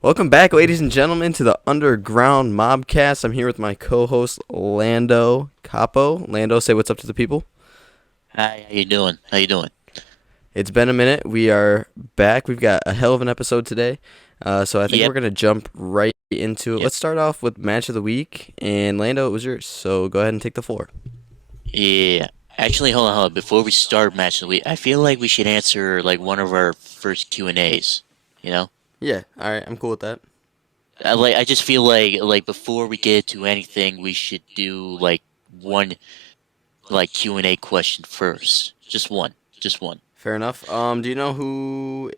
Welcome back, ladies and gentlemen, to the Underground Mobcast. I'm here with my co-host Lando Capo. Lando, say what's up to the people. Hi, how you doing? How you doing? It's been a minute. We are back. We've got a hell of an episode today, so I think we're Yep, gonna jump right into it. yep. Let's start off with match of the week, and Lando, it was yours. So go ahead and take the floor. Yeah. Actually, hold on. Before we start match of the week, I feel like we should answer like one of our first Q&As. You know, Yeah, all right, I'm cool with that. I just feel like before we get to anything, we should do like one like Q&A question first. Just one. Fair enough. Do you know who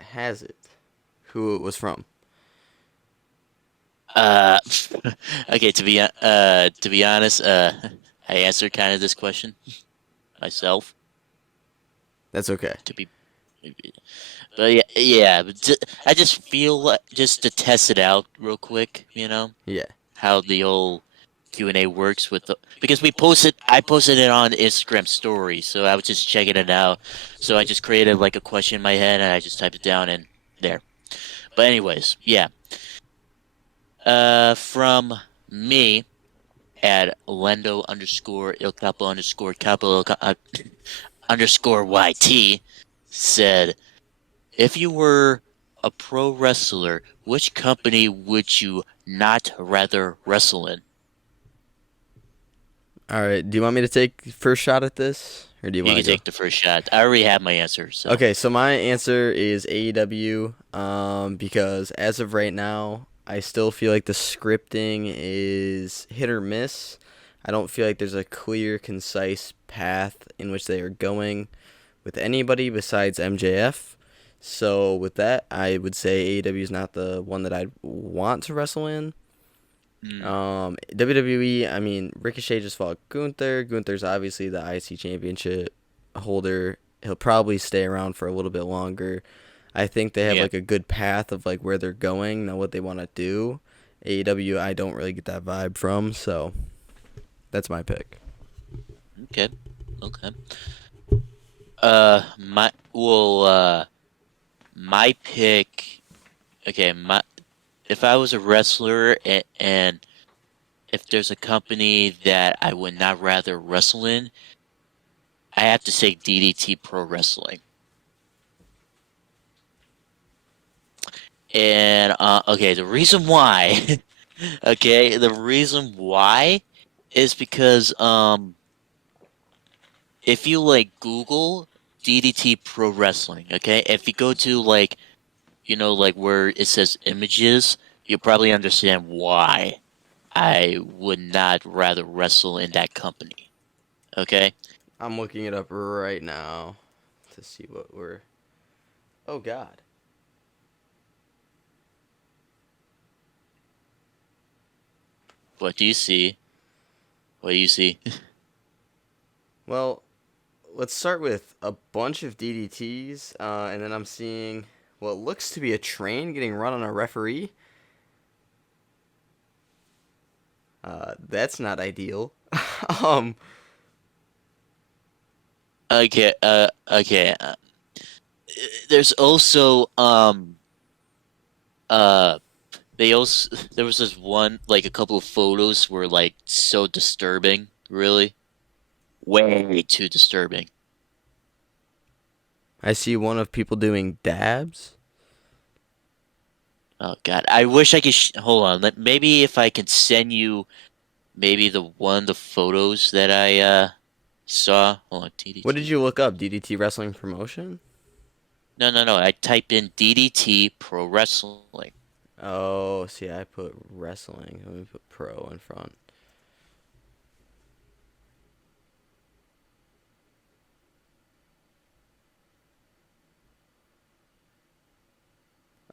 has it? Who it was from? Uh, okay. To be honest, I answered kind of this question myself. That's okay. To be But yeah. I just feel like just to test it out real quick, Yeah. how the old Q&A works with because I posted it on Instagram story, so I was just checking it out. So I just created like a question in my head and I just typed it down and there. But anyways, yeah. From me at Lendo underscore Il Capo underscore Capo underscore YT said, if you were a pro wrestler, which company would you not rather wrestle in? All right. Do you want me to take first shot at this, or do you You want can to go? take the first shot. I already have my answer, so Okay, so my answer is AEW, because as of right now, I still feel like the scripting is hit or miss. I don't feel like there's a clear, concise path in which they are going with anybody besides MJF. So with that, I would say AEW is not the one that I'd want to wrestle in. mm, WWE, I mean, Ricochet just fought Gunther. Gunther's obviously the IC championship holder. He'll probably stay around for a little bit longer. I think they have yeah, like a good path of like where they're going, now what they want to do. AEW, I don't really get that vibe from, so that's my pick. okay, okay. My my pick. Okay, my if I was a wrestler and if there's a company that I would not rather wrestle in, I have to say DDT Pro Wrestling. And okay, the reason why, okay, the reason why is because if you like Google DDT Pro Wrestling, okay, if you go to like like where it says images, you'll probably understand why I would not rather wrestle in that company. Okay? I'm looking it up right now to see what we're. Oh, God. What do you see? What do you see? Well, let's start with a bunch of DDTs, and then I'm seeing what looks to be a train getting run on a referee. That's not ideal. um, Okay. There's also uh they also there was this one like a couple of photos were like so disturbing, really. Way too disturbing. I see one of people doing dabs. Oh God, I wish I could. Hold on, maybe if I can send you maybe the photos that I saw. Hold on, What did DDT. you look up? DDT Wrestling Promotion? No. I typed in DDT Pro Wrestling. Oh, see, I put wrestling. Let me put pro in front.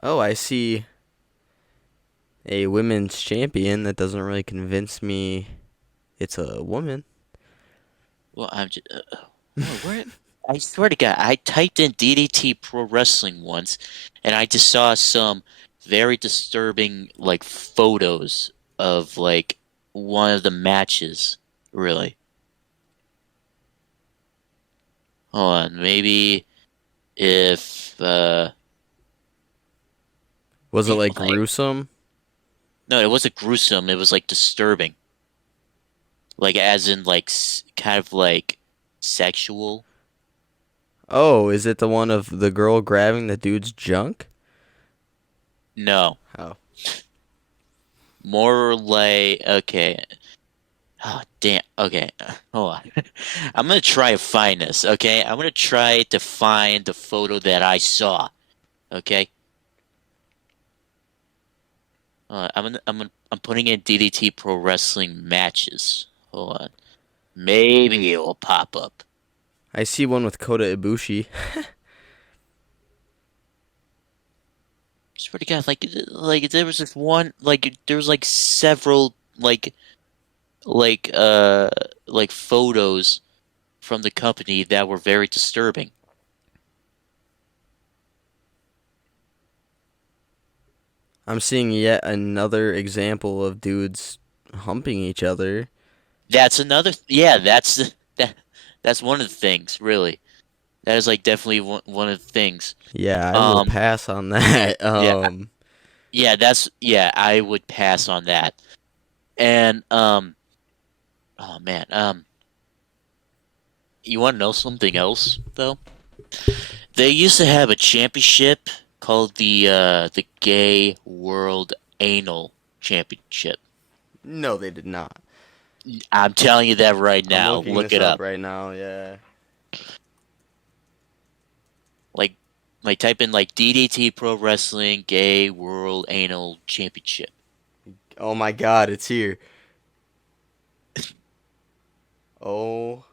Oh, I see a women's champion. That doesn't really convince me it's a woman. Well, I'm just. Where? I swear to God, I typed in DDT Pro Wrestling once, and I just saw some very disturbing like photos of like one of the matches. Really. Hold on, maybe if Was it like Like, gruesome? no, it wasn't gruesome. It was like disturbing. Like, as in, like, kind of like sexual. Oh, is it the one of the girl grabbing the dude's junk? No, Oh. more like, okay. Oh, damn. Okay, hold on. I'm gonna try to find this. Okay, I'm gonna try to find the photo that I saw. Okay, I'm putting in DDT Pro Wrestling matches. Hold on. Maybe it will pop up. I see one with Kota Ibushi. Swear to God, like there was this one, like there was like several, like uh, like photos from the company that were very disturbing. I'm seeing yet another example of dudes humping each other. That's another, yeah, that's one of the things, really. That is like definitely one of the things. Yeah, I will Um, pass on that. yeah, yeah, I would pass on that. And oh man, you want to know something else though? They used to have a championship called the Gay World Anal Championship. No, they did not. I'm telling you that right I'm now. looking Look this it up up. right now. Yeah. Like type in like DDT Pro Wrestling Gay World Anal Championship. Oh my God, it's here. Oh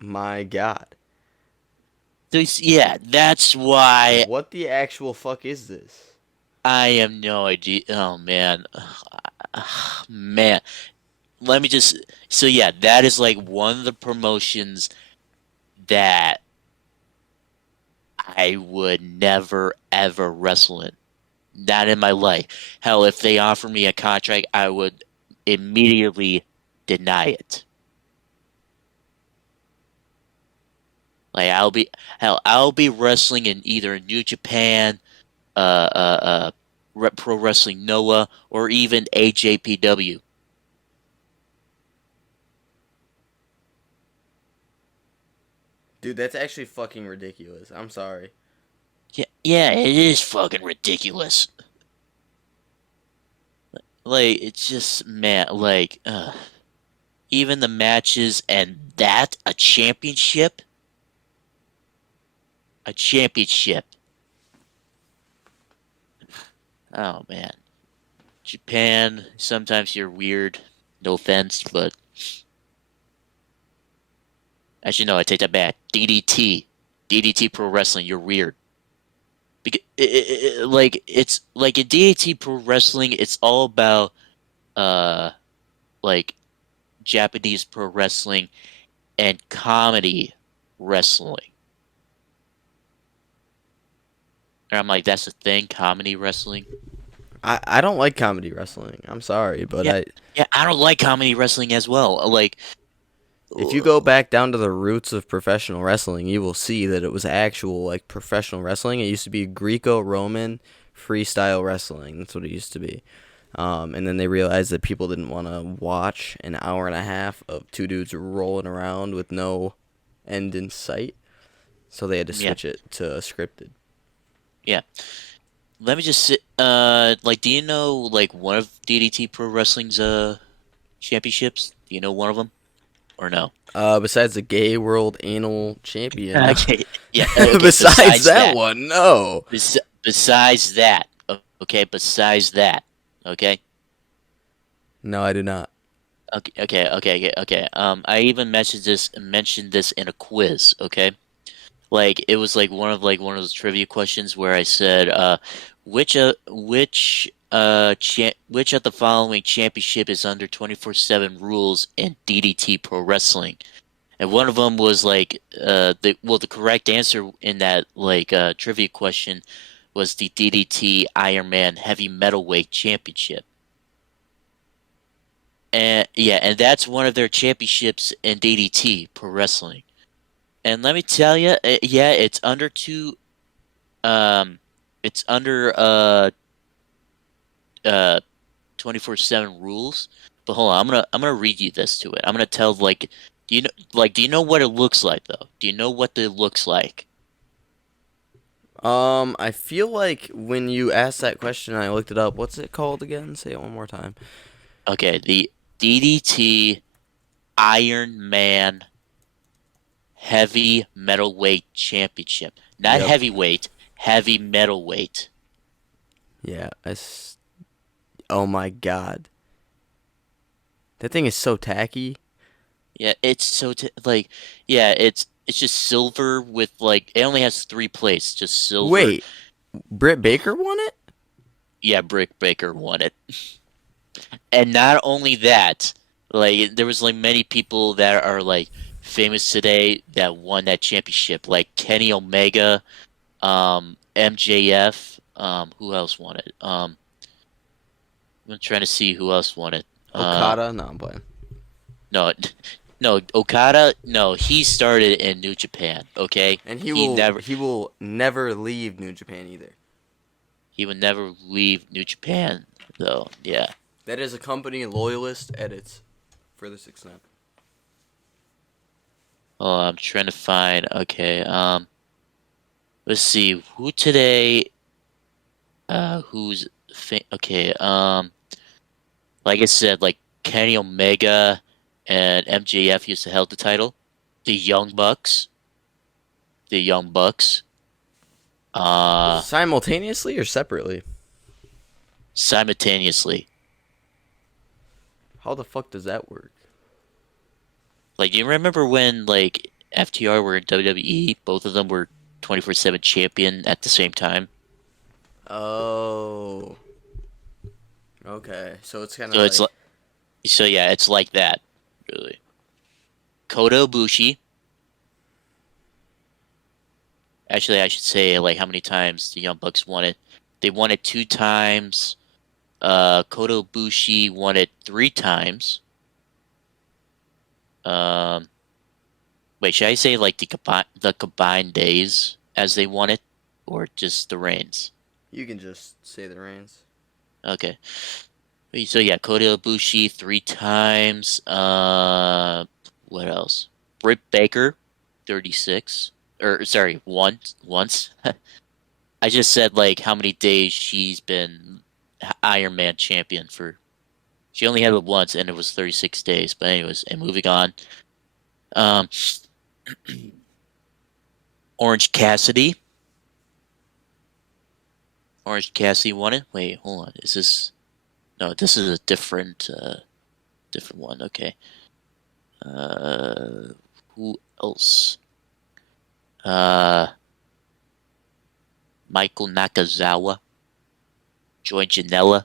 my God. Yeah, that's why What the actual fuck is this? I have no idea. Oh man. Man. Let me just so yeah, that is like one of the promotions that I would never ever wrestle in. Not in my life. Hell, if they offer me a contract, I would immediately deny it. Like I'll be wrestling in either New Japan, Pro Wrestling Noah, or even AJPW. Dude, that's actually fucking ridiculous. I'm sorry. Yeah, yeah, it is fucking ridiculous. Like it's just man, like even the matches and that a championship. Oh man, Japan. Sometimes you're weird. No offense, but actually no, I take that back. DDT Pro Wrestling. You're weird. Because like it's like in DDT Pro Wrestling, it's all about uh like Japanese pro wrestling and comedy wrestling. And I'm like, that's the thing, comedy wrestling. I don't like comedy wrestling. I'm sorry, but Yeah, yeah, I don't like comedy wrestling as well. Like, if you go back down to the roots of professional wrestling, you will see that it was actual like professional wrestling. It used to be Greco-Roman freestyle wrestling. That's what it used to be. And then they realized that people didn't want to watch an hour and a half of two dudes rolling around with no end in sight. So they had to yeah, switch it to scripted. yeah. Let me just sit. Like, do you know like one of DDT Pro Wrestling's championships? Do you know one of them or no? Besides the gay world anal champion, Okay, yeah. Okay. besides that one, no. Besides that, okay. Besides that, okay. No, I do not. Okay. I even mentioned this in a quiz. Okay, like it was like one of those trivia questions where I said, which of the following championship is under 24/7 rules in DDT Pro Wrestling? And one of them was like, the correct answer in that trivia question was the DDT Iron Man Heavy Metalweight Championship. And yeah, and that's one of their championships in DDT Pro Wrestling. And let me tell you, yeah, it's under two. Um, It's under 24/7 rules. But hold on, I'm gonna read you this to it. I'm gonna tell like do you know what it looks like though? Do you know what it looks like? I feel like when you asked that question, I looked it up. What's it called again? Say it one more time. Okay, the DDT Iron Man Heavy Metalweight Championship. Not Yep. heavyweight, heavy metalweight. Yeah. Oh my god. That thing is so tacky. Yeah, it's so t like yeah, it's just silver with like it only has three plates, just silver. Wait, Britt Baker won it? Yeah, Brick Baker won it. And not only that, like there was like many people that are like famous today that won that championship, like Kenny Omega, MJF, who else won it? I'm trying to see who else won it. Okada? No, I'm playing. No, no, Okada, no, he started in New Japan, okay? And he He will never he will never leave New Japan either. he would never leave New Japan though. Yeah. That is a company loyalist at its furthest extent. Oh, I'm trying to find okay, let's see who today who's okay, like I said, like Kenny Omega and MJF used to hold the title. The Young Bucks, the Young Bucks, uh Simultaneously or separately? simultaneously. How the fuck does that work? Like, you remember when like FTR were in WWE? Both of them were 24/7 champion at the same time. Oh. Okay. So it's kind of So it's like like, so yeah, it's like that, really. Kota Ibushi. Actually, I should say like how many times the Young Bucks won it. They won it two times. Kota Ibushi won it three times. Um, wait, should I say like the combined days as they won it, or just the reigns? you can just say the reigns. Okay. Wait, so yeah, Kota Ibushi three times. What else? Britt Baker, 36. Or sorry, once. I just said like how many days she's been Iron Man champion for. She only had it once, and it was 36 days. But anyways, and moving on. Um, Orange Cassidy. Orange Cassidy won it. Wait, hold on. Is this? No, this is a different one. Okay. Uh, who else? Uh, Michael Nakazawa. Joy Janela.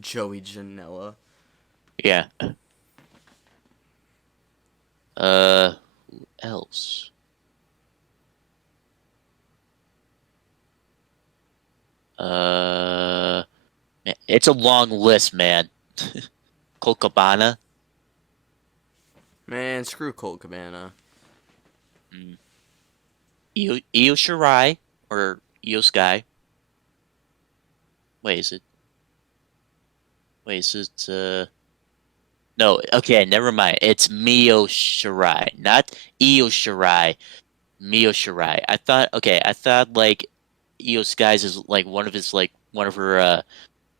Joey Janela. Yeah. Who else? Man, it's a long list, man. Colt Cabana. Man, screw Colt Cabana. Mm. Io Shirai or Io Sky. Wait, is it? Wait, is it? No. Okay, never mind. It's Mio Shirai, not Io Shirai. Mio Shirai. I thought. Okay, I thought like Io Skies is like one of her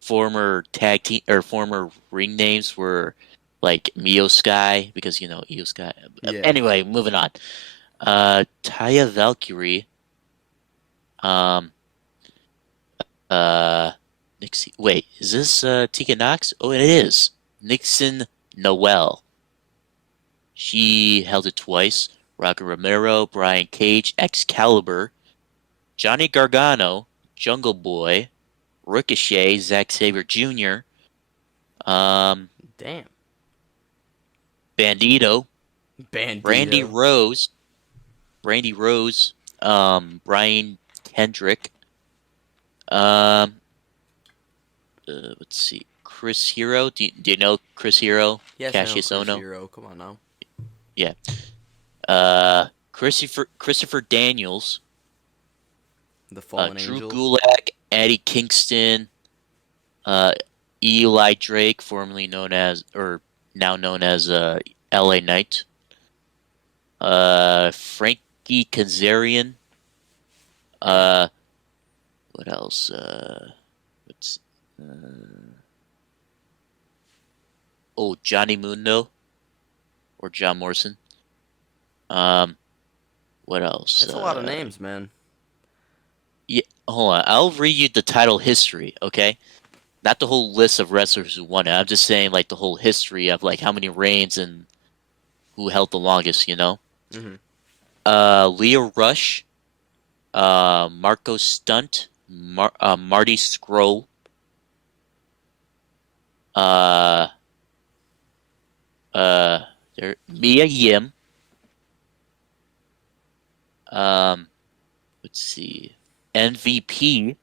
former tag team or former ring names were like Mio Sky because Io Sky. Yeah. Anyway, moving on. Taya Valkyrie. Um. Uh. Nixie. Wait, is this Tika Knox? Oh, it is. Nixon Noel. She held it twice. Rocky Romero, Brian Cage, Excalibur, Johnny Gargano, Jungle Boy, Ricochet, Zack Sabre Jr., um, Damn. Bandito, Randy Bandito. Rose, Randy Rose, Brian Kendrick, um, let's see, Chris Hero. Do you know Chris Hero? Yes, I know Cassius Chris Ono. Hero. Come on now. Yeah. Christopher Daniels. The Fallen Drew Angel. Gulak, Eddie Kingston, uh, Eli Drake, formerly known as, or now known as LA Knight, Frankie Kazarian, uh, what else? What's Johnny Mundo or John Morrison. Um, what else? That's a lot of names, man. Yeah, hold on. I'll read you the title history, okay? Not the whole list of wrestlers who won it. I'm just saying like the whole history of like how many reigns and who held the longest, you know? Hmm. Leo Rush, Marco Stunt, Marty Scroll, uh, uh, Mia Yim, um, let's see, MVP,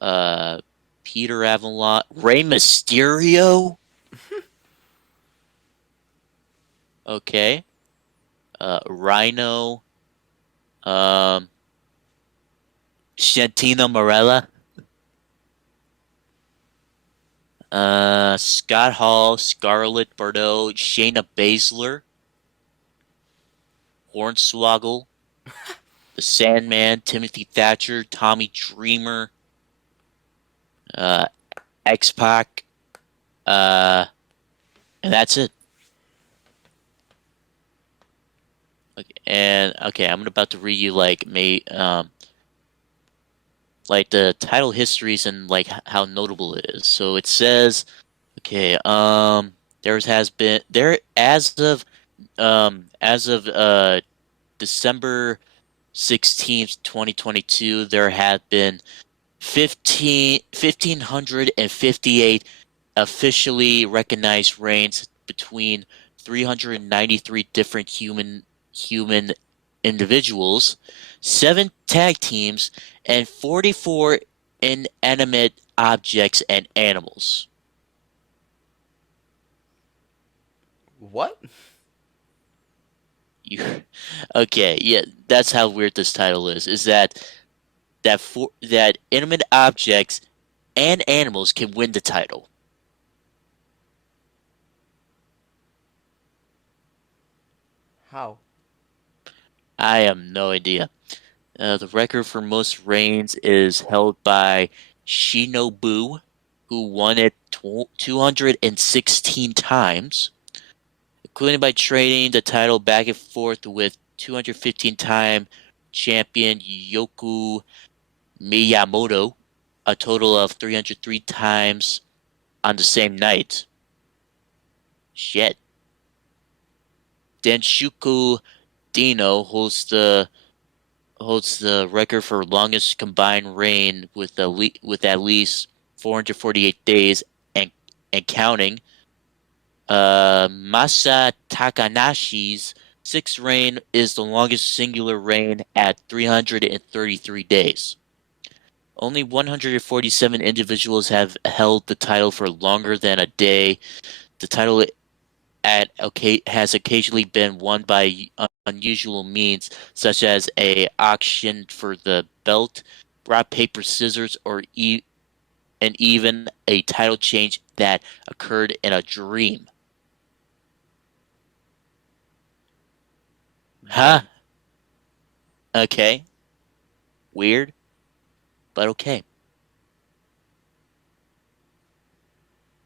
uh, Peter Avalon, Rey Mysterio, okay, Rhino, um, Shantina Morella, Scott Hall, Scarlett Bordeaux, Shayna Baszler, Hornswoggle, The Sandman, Timothy Thatcher, Tommy Dreamer, uh, X-Pac, and that's it. Okay, I'm about to read you like the title histories and like how notable it is. So it says, okay, there as of December 16th, 2022, there have been 1,558 officially recognized reigns between 393 different human individuals, 7 tag teams, and 44 inanimate objects and animals. What? You, okay, yeah, that's how weird this title is. Is that inanimate objects and animals can win the title. How? I have no idea. The record for most reigns is held by Shinobu, who won it 216 times, including by trading the title back and forth with 215-time champion Yoku Miyamoto, a total of 303 times on the same night. Shit. Denshuku Dino holds the record for longest combined reign with at least 448 days and counting. Masa Takanashi's sixth reign is the longest singular reign at 333 days. Only 147 individuals have held the title for longer than a day. The title has occasionally been won by unusual means, such as a auction for the belt, rock paper scissors, and even a title change that occurred in a dream. Huh? That Okay. Weird, but okay.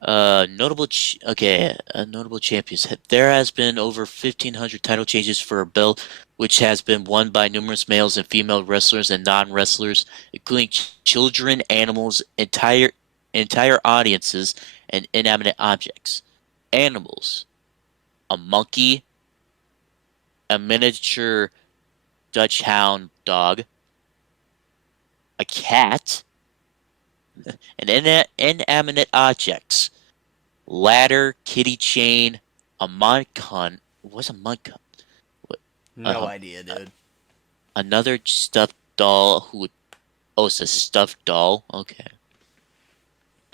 Notable champions. There has been over 1,500 title changes for a belt, which has been won by numerous males and female wrestlers and non-wrestlers, including children, animals, entire audiences, and inanimate objects. Animals: a monkey, a miniature Dutch hound dog, a cat, and inanimate objects: ladder, kitty chain, a monk hunt. What's a monk hunt? What- no Uh, idea, dude. another stuffed doll who would. Oh, it's a stuffed doll. Okay.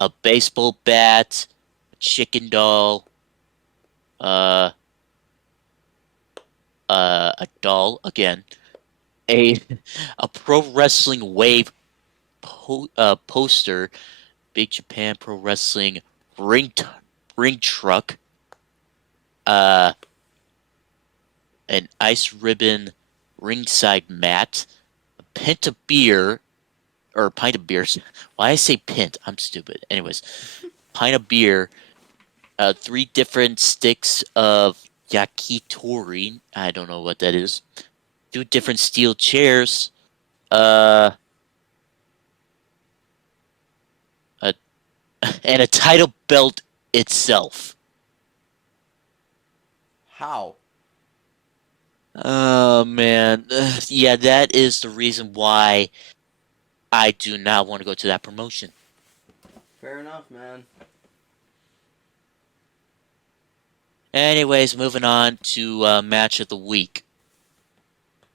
A baseball bat, a chicken doll, uh, a doll again, a a Pro Wrestling Wave poster, Big Japan Pro Wrestling ring t- ring truck, uh, an ice ribbon ringside mat, a Penta beer or pint of beers. Why I say pint? I'm stupid. Anyways, pint of beer, three different sticks of yakitori. I don't know what that is. Two different steel chairs. Uh, a, and a title belt itself. How? Oh man, yeah, that is the reason why I do not want to go to that promotion. Fair enough, man. Anyways, moving on to match of the week.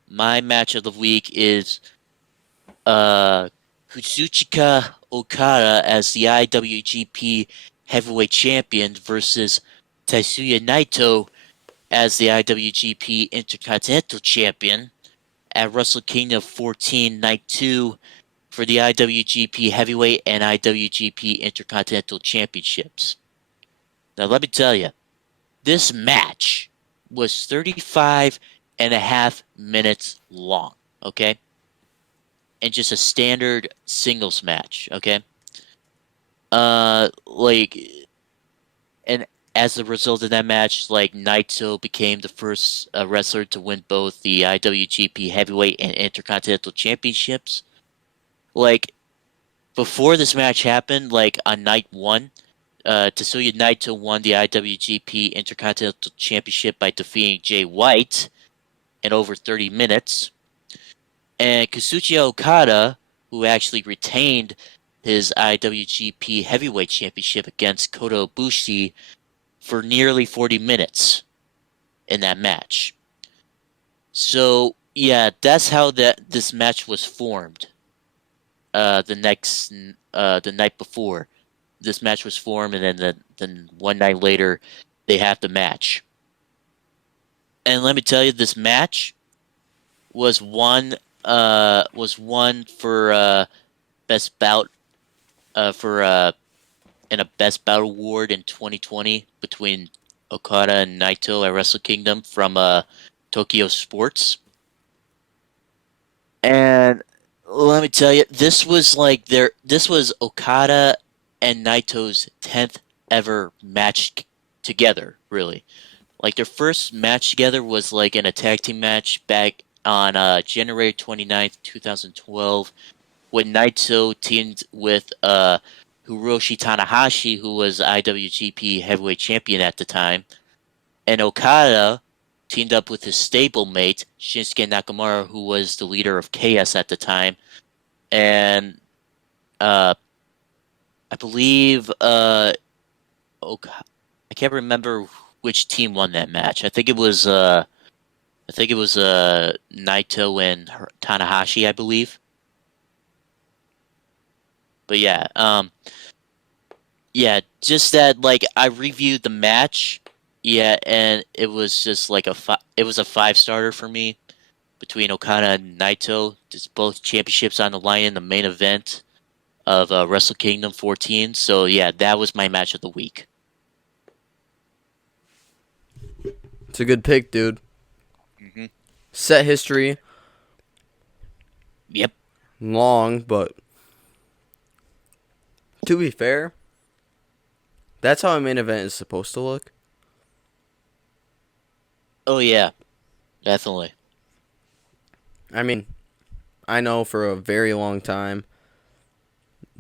My match of the week is uh Kazuchika Okada as the IWGP Heavyweight Champion versus Tetsuya Naito as the IWGP Intercontinental Champion at Wrestle Kingdom 14 Night 2 for the IWGP Heavyweight and IWGP Intercontinental Championships. Now, let me tell you, this match was 35 and a half minutes long, okay? And just a standard singles match, okay? Like, and as a result of that match, like, Naito became the first wrestler to win both the IWGP Heavyweight and Intercontinental Championships. Like, before this match happened, like, on night one, Tetsuya Naito won the IWGP Intercontinental Championship by defeating Jay White in over 30 minutes. And Kazuchika Okada, who actually retained his IWGP Heavyweight Championship against Kota Ibushi for nearly 40 minutes in that match. So, yeah, that's how this match was formed. The night before, this match was formed, and then one night later, they have the match. And let me tell you, this match was won for best bout for in a best bout award in 2020 between Okada and Naito at Wrestle Kingdom from Tokyo Sports. And let me tell you, this was Okada and Naito's 10th ever match together, really. Like, their first match together was like in a tag team match back on January 29th, 2012, when Naito teamed with Hiroshi Tanahashi, who was IWGP Heavyweight Champion at the time, and Okada teamed up with his stablemate Shinsuke Nakamura, who was the leader of Chaos at the time, and uh, I believe I can't remember which team won that match. I think it was Naito and Tanahashi, I believe. But yeah, just that, like, I reviewed the match, yeah, and it was just like it was a five starter for me between Okada and Naito. Just both championships on the line in the main event of Wrestle Kingdom 14. So yeah, that was my match of the week. It's a good pick, dude. Mm-hmm. Set history. Yep. Long, but to be fair, that's how a main event is supposed to look. Oh yeah, definitely. I mean, I know for a very long time,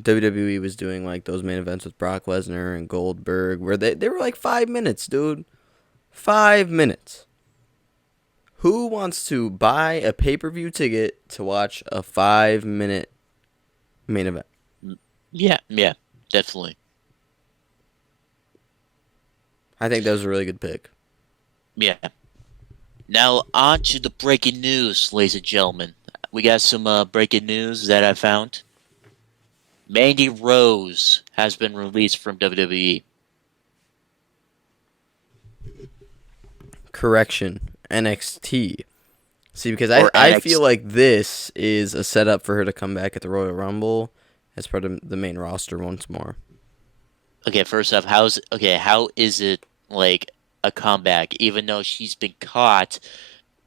WWE was doing like those main events with Brock Lesnar and Goldberg, where they were like 5 minutes, dude. 5 minutes. Who wants to buy a pay-per-view ticket to watch a 5 minute main event? Yeah, definitely. I think that was a really good pick. Yeah. Now on to the breaking news, ladies and gentlemen. We got some breaking news that I found. Mandy Rose has been released from WWE. Correction. NXT. See, because or I feel NXT. like this is a setup for her to come back at the Royal Rumble as part of the main roster once more. Okay, first off, how is it like a comeback, even though she's been caught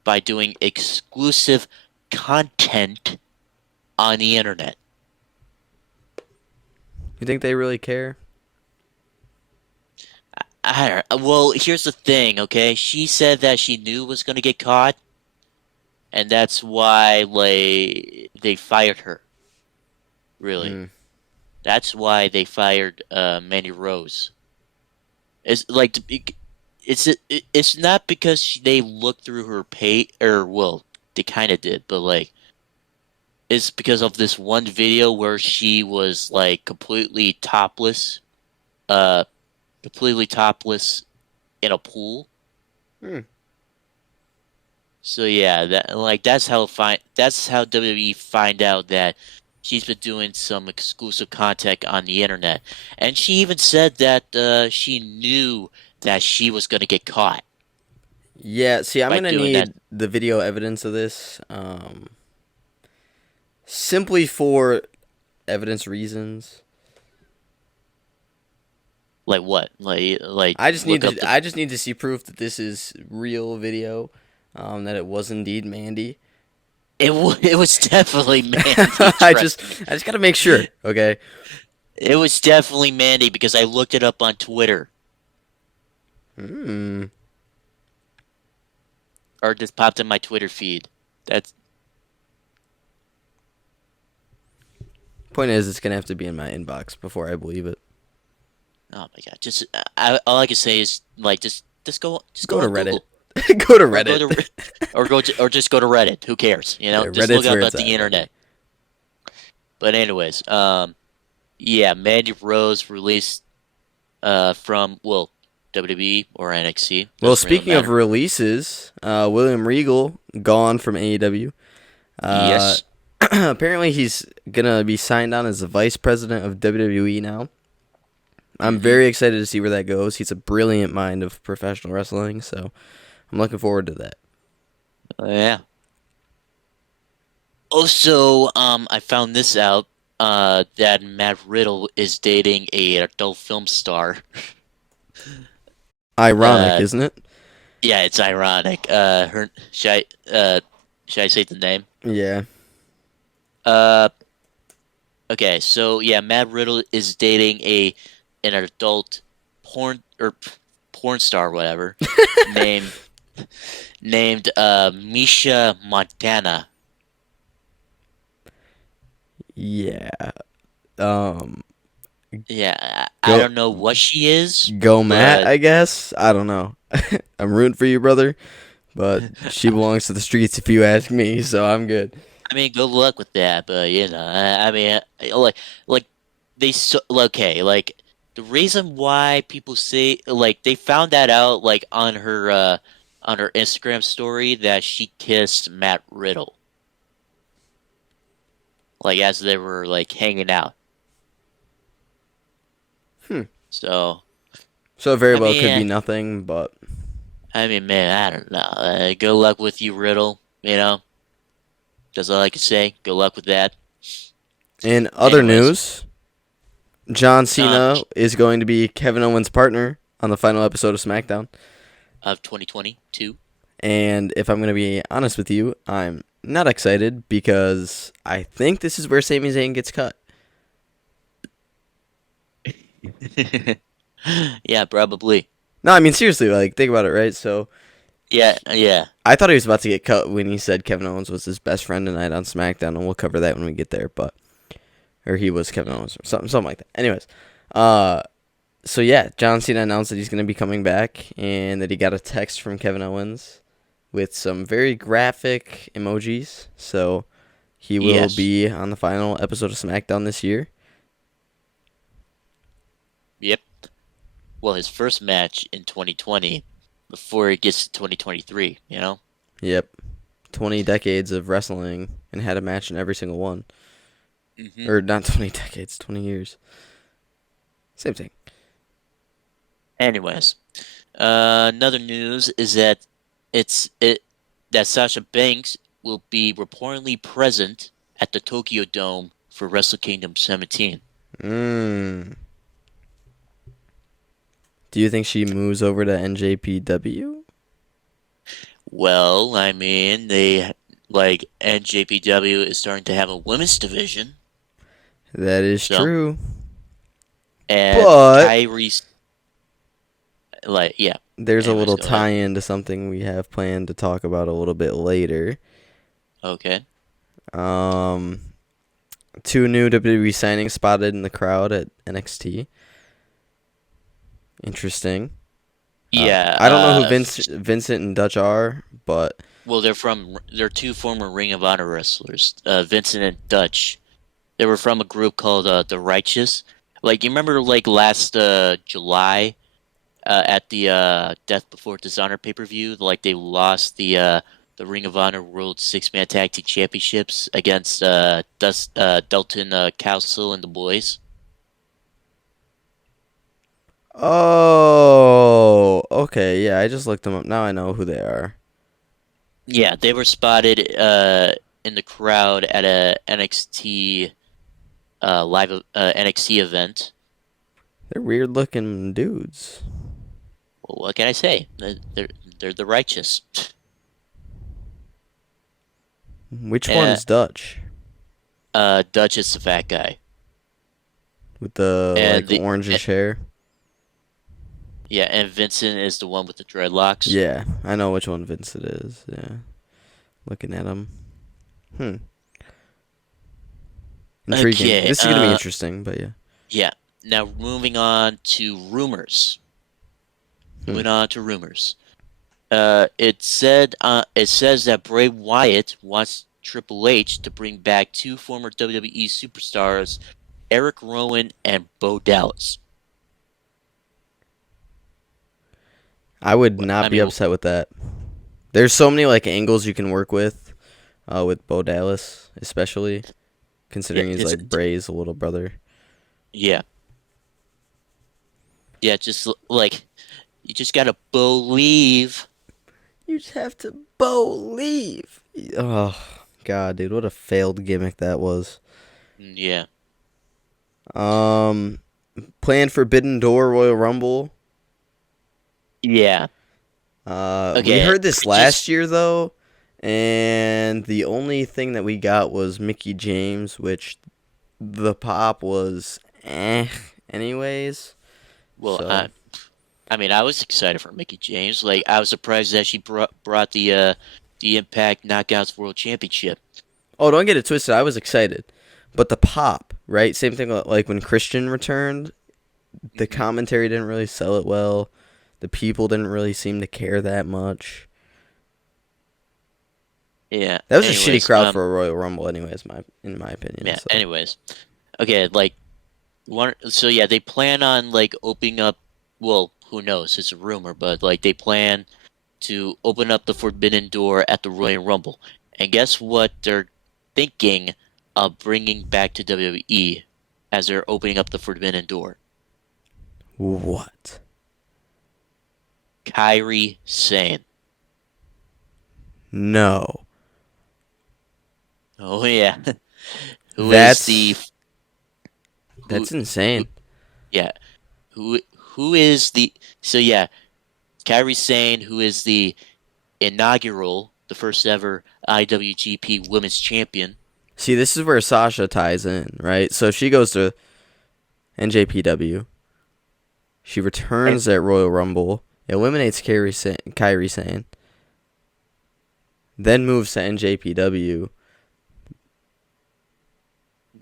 by doing exclusive content on the internet? You think they really care? I don't. Well, here's the thing. Okay, she said that she knew was gonna get caught, and that's why like they fired her. Really, Mm. that's why they fired Mandy Rose. It's like it's not because they looked through her pay or well they kind of did, but like it's because of this one video where she was like uh, completely topless in a pool. Mm. So yeah, that's how WWE find out that she's been doing some exclusive content on the internet, and she even said that she knew that she was gonna get caught Yeah, see, I'm by going to doing that. need the video evidence of this simply for evidence reasons. Like what? Like look up the. I just need to see proof that this is real video, that it was indeed Mandy. It was definitely Mandy. I just got to make sure, okay? It was definitely Mandy because I looked it up on Twitter Hmm. or just popped in my Twitter feed. That's Point is, it's going to have to be in my inbox before I believe it. oh my god. Just all I can say is like just Go go to on Reddit. Google Go to or go Reddit. to or just go to Reddit. Who cares? You Yeah, know, just look Reddit's up where at it's the at, buddy. internet. But anyways, yeah, Mandy Rose released from WWE or NXT Well, doesn't really speaking of matter. releases, William Regal gone from AEW. Uh, Yes. apparently, he's gonna be signed on as the vice president of WWE now. I'm Mm-hmm. very excited to see where that goes. He's a brilliant mind of professional wrestling, so I'm looking forward to that. Yeah. Also, I found this out that Matt Riddle is dating a adult film star. Ironic, Uh, isn't it? yeah, it's ironic. Her should I say the name? Yeah. Uh, okay, so yeah, Matt Riddle is dating an adult porn or porn star, whatever, named Misha Montana. Yeah. Um. Yeah, I Go. don't know what she is, Go, Matt. but I guess. I don't know. I'm rooting for you, brother, but she belongs to the streets if you ask me. So I'm good. I mean, good luck with that. But you know, I mean, like okay, like the reason why people say like they found that out like on her Instagram story that she kissed Matt Riddle like as they were like hanging out. Hmm. So So very I well could be mean, nothing, but man, I don't know. Good luck with you, Riddle. You know, that's all I can say. Good luck with that. in other Anyways, news, John uh, Cena is going to be Kevin Owens' partner on the final episode of SmackDown. of 2022. And if I'm going to be honest with you, I'm not excited because I think this is where Sami Zayn gets cut. Yeah, probably. No, I mean seriously, like think about it, right? So Yeah, yeah. I thought he was about to get cut when he said Kevin Owens was his best friend tonight on SmackDown, and we'll cover that when we get there. But or he was Kevin Owens or something like that. Anyways, so yeah, John Cena announced that he's going to be coming back and that he got a text from Kevin Owens with some very graphic emojis. So he will Yes. be on the final episode of SmackDown this year. Yep. Well, his first match in 2020 before it gets to 2023, you know? Yep. 20 decades of wrestling and had a match in every single one. Hmm. Or not 20 decades, 20 years. Same thing. Anyways, another news is that it's it that Sasha Banks will be reportedly present at the Tokyo Dome for Wrestle Kingdom 17. Mm. Do you think she moves over to NJPW? Well, I mean, NJPW is starting to have a women's division, That is so true. and But Kyrie's yeah. there's a Anyways, little go ahead. tie-in to something we have planned to talk about a little bit later. Okay. Um, two new WWE signings spotted in the crowd at NXT. Interesting. Yeah. I don't know who Vincent and Dutch are, but Well, they're two former Ring of Honor wrestlers, Vincent and Dutch. They were from a group called the Righteous. Like you remember, like last July, at the Death Before Dishonor pay-per-view, like they lost the Ring of Honor World Six-Man Tag Team Championships against Dalton Castle and the boys. oh, okay, yeah, I just looked them up. Now I know who they are. Yeah, they were spotted in the crowd at a NXT live NXT event. They're weird-looking dudes. Well, what can I say? They're the righteous. Which Uh, one's Dutch? Dutch is the fat guy, With the and like the orangish hair? yeah, and Vincent is the one with the dreadlocks. Yeah, I know which one Vincent is. Yeah, looking at him. Hmm. Intriguing. Okay, This is gonna be interesting, but yeah. yeah. Now moving on to rumors. Hmm. Moving on to rumors. It says that Bray Wyatt wants Triple H to bring back two former WWE superstars, Eric Rowan and Bo Dallas. I would not I be mean, upset with that. There's so many like angles you can work with Bo Dallas, especially yeah, considering he's like Bray's little brother. yeah, yeah. Just like you just gotta believe. You just have to believe. Oh God, dude, what a failed gimmick that was. Yeah, Um, planned Forbidden Door Royal Rumble. yeah. We Okay, heard this last year though, and the only thing that we got was Mickey James, which the pop was anyways. well, So, I mean, I was excited for Mickey James. Like, I was surprised that she brought the Impact Knockouts World Championship. oh, don't get it twisted. I was excited, but the pop, right? Same thing like when Christian returned. The Hmm. commentary didn't really sell it well. The people didn't really seem to care that much. Yeah. That was a shitty Anyways, crowd for a Royal Rumble, in my opinion. yeah. So, Anyways, okay. Like, one. So yeah, they plan on like opening up. Well, who knows? It's a rumor, but like they plan to open up the Forbidden Door at the Royal Rumble. And guess what? They're thinking of bringing back to WWE as they're opening up the Forbidden Door. what? Kyrie Sane. No. Oh yeah. who is the That's who that's who insane. yeah who is the so yeah Kyrie Sane, who is the the first ever IWGP Women's Champion. See, this is where Sasha ties in, right? So she goes to NJPW. She And returns at Royal Rumble, eliminates Kyrie Sane, then moves to NJPW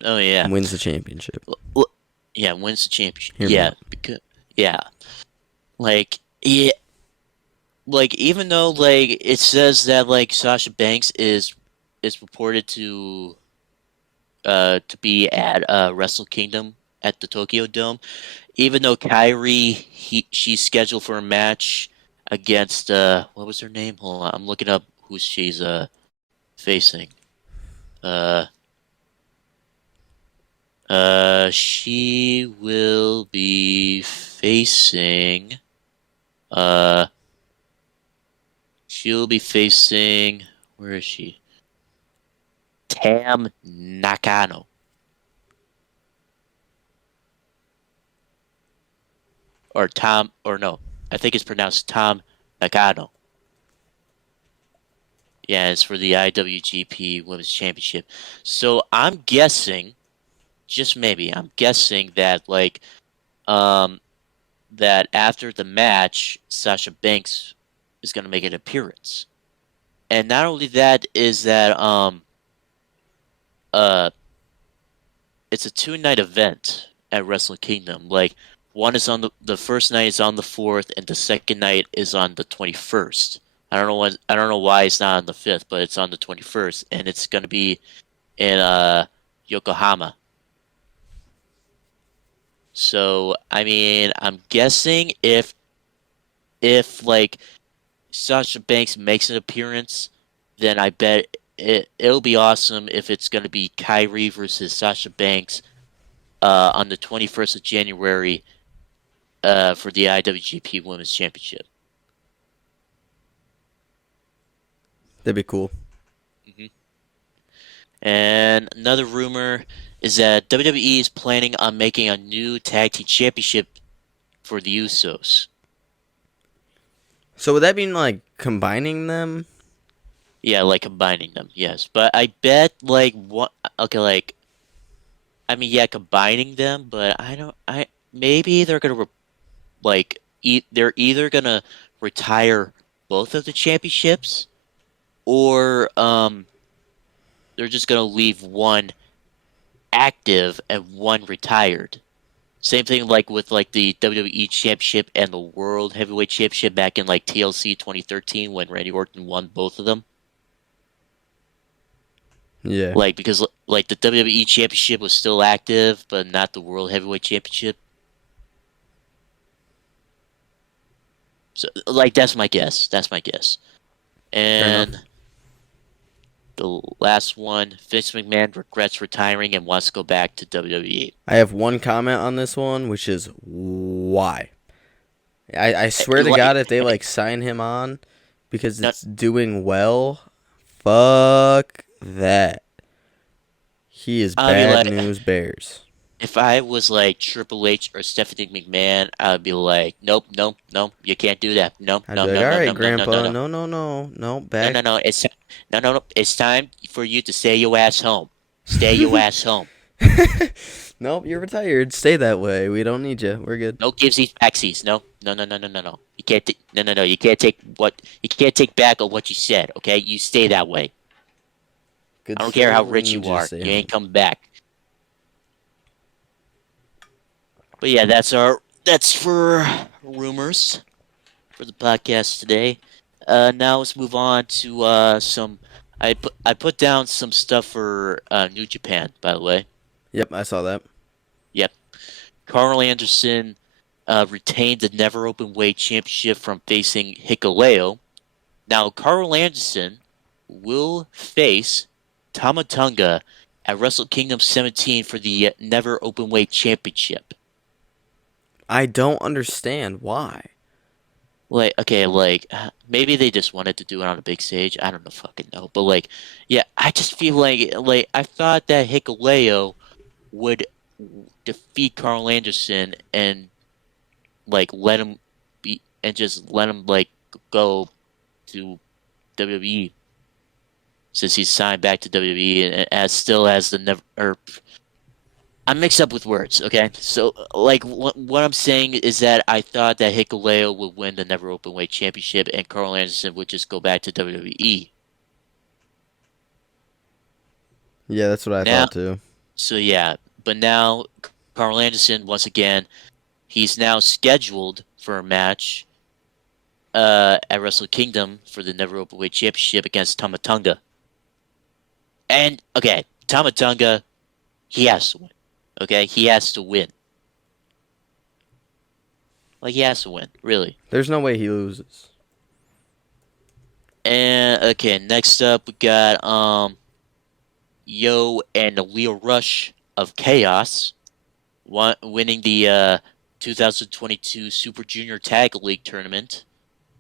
oh yeah, and wins the championship. yeah, wins the championship. Hear me Yeah, out. because yeah, like yeah, like even though like it says that like Sasha Banks is reported to be at Wrestle Kingdom at the Tokyo Dome. Even though she's scheduled for a match against what was her name? Hold on, I'm looking up who she's facing. Uh she will be facing uh she'll be facing where is she? Tam Nakano. Or Tom, or no, I think it's pronounced Tam Nakano. Yeah, it's for the IWGP Women's Championship. So I'm guessing, just maybe, I'm guessing that um, that after the match, Sasha Banks is gonna make an appearance. And not only that is that uh it's a 2-night event at Wrestle Kingdom. Like one is on the first night is on the 4th and the second night is on the 21st. I don't know why it's not on the 5th, but it's on the 21st and it's going to be in Yokohama. So, I mean, I'm guessing if like Sasha Banks makes an appearance, then I bet it'll be awesome if it's going to be Kyrie versus Sasha Banks on the 21st of January for the IWGP Women's Championship. That'd be cool. hmm And another rumor is that WWE is planning on making a new tag team championship for the Usos. So would that mean like combining them? Yeah, like combining them, yes. But I bet like what? Okay, like I mean, yeah, combining them, but I don't. I maybe they're gonna they're either gonna retire both of the championships, or they're just gonna leave one active and one retired. Same thing like with like the WWE Championship and the World Heavyweight Championship back in like TLC 2013 when Randy Orton won both of them. Yeah. Like because like the WWE Championship was still active, but not the World Heavyweight Championship. So like that's my guess. That's my guess. Fair enough. And the last one, Vince McMahon regrets retiring and wants to go back to WWE. I have one comment on this one, which is why. I swear to God, if they like sign him on because it's doing well, fuck that. He is I mean, bad like, news bears. if I was like Triple H or Stephanie McMahon, I'd be like, nope, nope, nope, you can't do that. Nope, I'd no, be like, no, all no, right, no, no, no, no, Grandpa, no, no, no, no, no, no, back. no, no. No. It's time for you to stay your ass home. Stay your ass home. Nope, you're retired. Stay that way. We don't need you. We're good. No givesies, backsies. No, no, no, no, no, no, no. You can't. No, no, no. You can't take what. You can't take back on what you said. Okay, you stay that way. Good I don't care sir, how we rich need you you to are. stay You home. ain't coming back. But yeah, that's for rumors for the podcast today. Now let's move on to some. I put down some stuff for New Japan, by the way. Yep, I saw that. Yep. Karl Anderson retained the Never Open Weight Championship from facing Hikuleo. Now Karl Anderson will face Tama Tonga at Wrestle Kingdom 17 for the Never Open Weight Championship. I don't understand why. Like, okay, like maybe they just wanted to do it on a big stage. I don't know, fucking know. But like, yeah, I just feel like I thought that Hikuleo would defeat Karl Anderson and like let him be and just let him like go to WWE since he's signed back to WWE and as still as the never. Or I'm mixed up with words. Okay, so like what I'm saying is that I thought that Hikuleo would win the Never Openweight Championship and Karl Anderson would just go back to WWE. Yeah, that's what I Now, thought too. so yeah, but now Karl Anderson once again he's now scheduled for a match at Wrestle Kingdom for the Never Openweight Championship against Tama Tonga. And okay, Tama Tonga, he has to win. Okay, he has to win. Like he has to win, really. There's no way he loses. And okay, next up we got Yo and the Leo Rush of Chaos, winning the 2022 Super Junior Tag League tournament,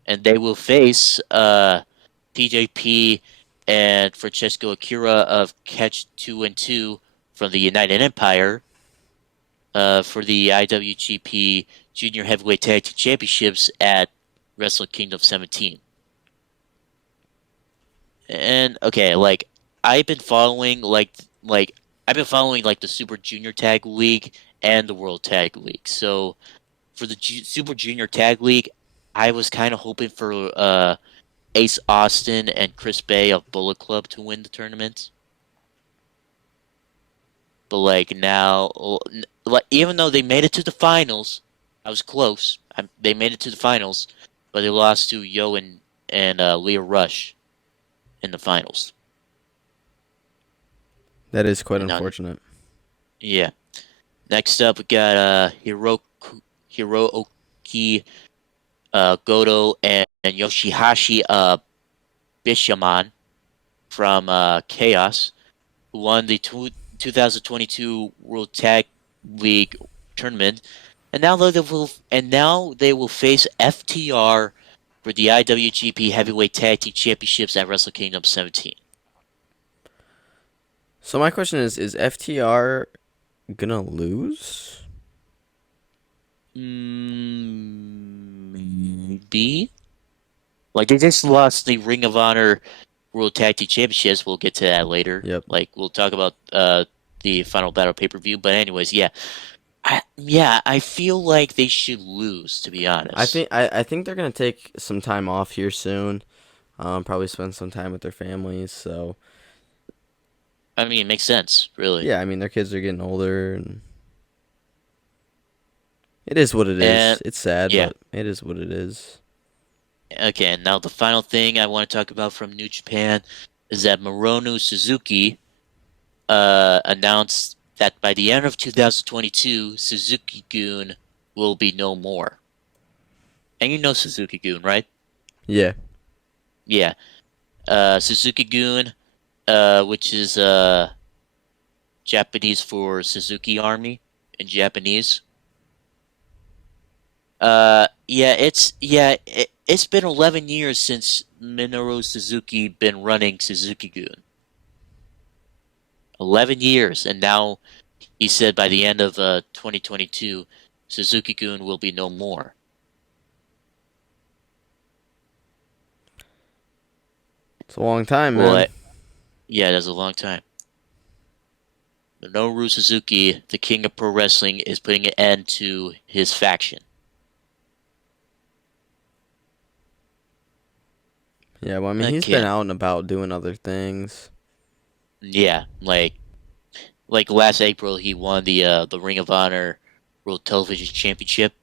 and they will face TJP and Francesco Akira of Catch 2 and 2 from the United Empire for the IWGP Junior Heavyweight Tag Team Championships at Wrestle Kingdom 17. And okay, like I've been following like the Super Junior Tag League and the World Tag League. So for the Super Junior Tag League, I was kind of hoping for Ace Austin and Chris Bay of Bullet Club to win the tournament. But like now, like even though they made it to the finals, I was close. They made it to the finals, but they lost to Yo and Leah Rush in the finals. That is quite unfortunate. Yeah. Next up, we got Hiroki Goto and Yoshihashi Bishamon from Chaos, who won the 2022 World Tag League tournament, and now they will face FTR for the IWGP Heavyweight Tag Team Championships at Wrestle Kingdom 17. So my question is FTR gonna lose? Maybe. Like, they just lost the Ring of Honor World Tag Team Championships. We'll get to that later. Yep. Like, we'll talk about the Final Battle pay-per-view. But anyways, yeah. I feel like they should lose, to be honest. I think they're gonna take some time off here soon. Probably spend some time with their families. So. I mean, it makes sense, really. Yeah, I mean, their kids are getting older, and it is what it is. It's sad, but it is what it is. Okay, now the final thing I want to talk about from New Japan is that Morono Suzuki announced that by the end of 2022, Suzuki-gun will be no more. And you know Suzuki-gun, right? Yeah. Yeah. Suzuki-gun, which is Japanese for Suzuki Army in Japanese. It's been 11 years since Minoru Suzuki been running Suzuki-gun. 11 years, and now he said by the end of 2022, Suzuki-gun will be no more. It's a long time, man. Yeah, that's a long time. Minoru Suzuki, the king of pro wrestling, is putting an end to his faction. Yeah, well, I mean, he's been out and about doing other things. Yeah, like last April, he won the Ring of Honor World Television Championship.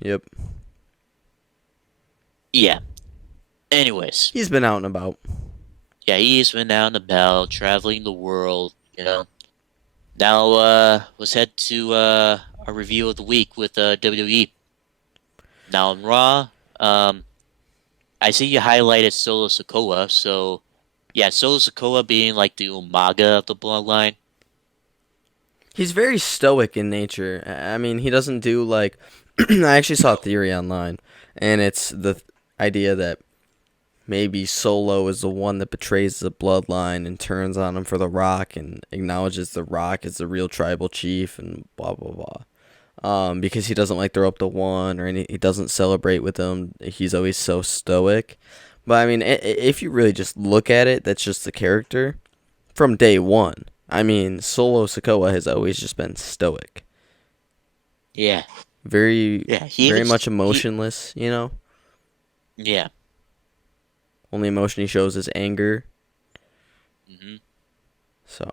Yep. Yeah. Anyways. He's been out and about. Yeah, he's been out and about, traveling the world, you know. Now, let's head to our review of the week with WWE. Now, on Raw, I see you highlighted Solo Sikoa, so... Yeah, Solo Sikoa being like the Umaga of the bloodline. He's very stoic in nature. I mean, he doesn't do like... I actually saw a theory online, and it's the idea that maybe Solo is the one that betrays the bloodline and turns on him for The Rock and acknowledges The Rock as the real tribal chief and blah, blah, blah. Because he doesn't like throw up the one or he doesn't celebrate with them. He's always so stoic. But, I mean, if you really just look at it, that's just the character from day one. I mean, Solo Sikoa has always just been stoic. Yeah. Very much emotionless, you know? Yeah. Only emotion he shows is anger. Mm-hmm. So.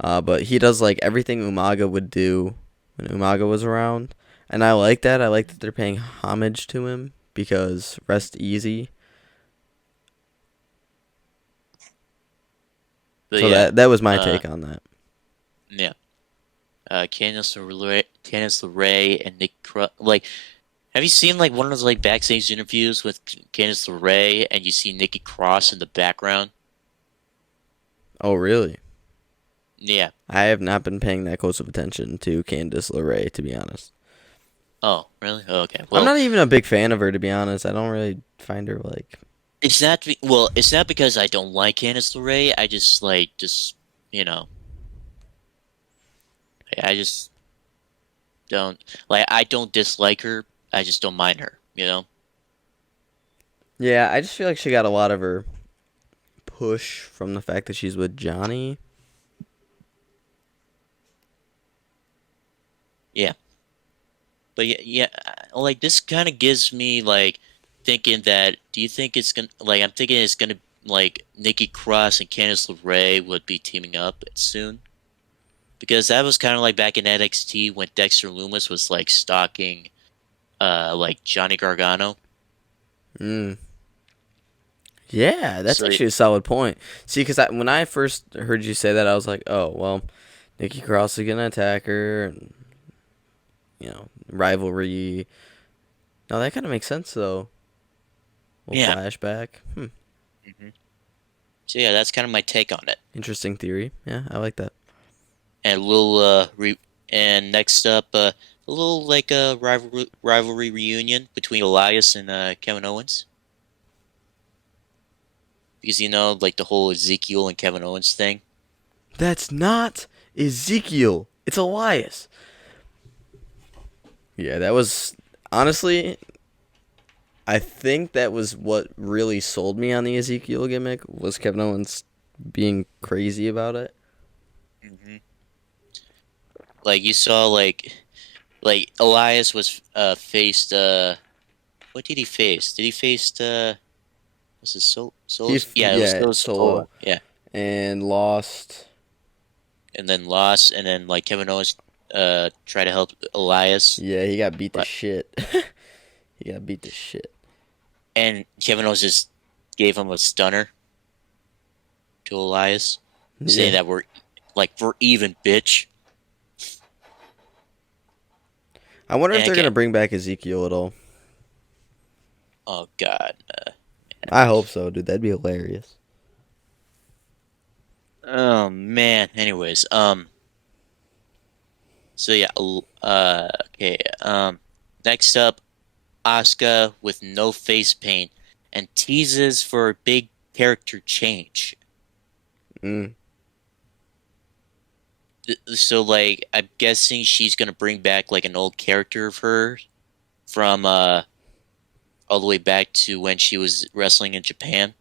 But he does, like, everything Umaga would do when Umaga was around. And I like that. I like that they're paying homage to him because rest easy. But so yeah, that was my take on that. Yeah. Candice LeRae and Nick like, have you seen like one of those like backstage interviews with Candice LeRae and you see Nikki Cross in the background? Oh, really? Yeah. I have not been paying that close of attention to Candice LeRae, to be honest. Oh, really? Oh, okay. Well, I'm not even a big fan of her, to be honest. I don't really find her like It's not because I don't like Candice LeRae. I just you know, I just don't I don't dislike her. I just don't mind her. You know? Yeah, I just feel like she got a lot of her push from the fact that she's with Johnny. Yeah. But yeah, like this kind of gives me like thinking that. Do you think it's gonna I'm thinking it's gonna Nikki Cross and Candice LeRae would be teaming up soon because that was kind of like back in NXT when Dexter Lumis was like stalking Johnny Gargano. Mm. Yeah, that's So actually a solid point. See, because when I first heard you say that, I was like, oh, well, Nikki Cross is going to attack her. And, rivalry. No, that kind of makes sense, though. Little yeah. flashback. hmm So yeah, that's kind of my take on it. Interesting theory. Yeah, I like that. And a little and next up a little rivalry reunion between Elias and Kevin Owens. Because like the whole Ezekiel and Kevin Owens thing. That's not Ezekiel. It's Elias. Yeah, that was honestly, I think that was what really sold me on the Ezekiel gimmick was Kevin Owens being crazy about it. hmm Like you saw Elias was faced what did he face? Did he face was it Solo? Yeah, it was Solo Solo Sikoa. Yeah. and lost. And then lost and then Kevin Owens tried to help Elias. Yeah, he got beat to But shit. He got beat to shit. and Kevin Owens just gave him a stunner to Elias, saying Yeah, that we're even, bitch. I wonder if And they're gonna again, bring back Ezekiel at all. oh god. I hope so, dude. That'd be hilarious. Oh man. Anyways, so yeah, okay. Next up, Asuka with no face paint and teases for a big character change. Mm. So I'm guessing she's gonna bring back an old character of her from all the way back to when she was wrestling in Japan.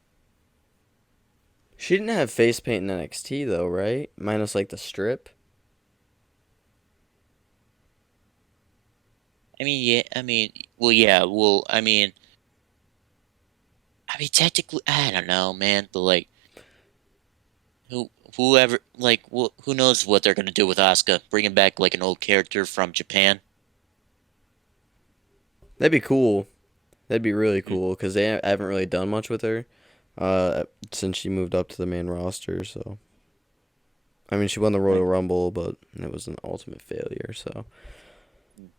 She didn't have face paint in NXT though, right? Minus the strip. I mean, yeah. Well, yeah. Well, technically, I don't know, man. But whoever, who knows what they're gonna do with Asuka, bringing back an old character from Japan. That'd be cool. That'd be really cool because they haven't really done much with her, since she moved up to the main roster. So, I mean, she won the Royal Rumble, but it was an ultimate failure. So,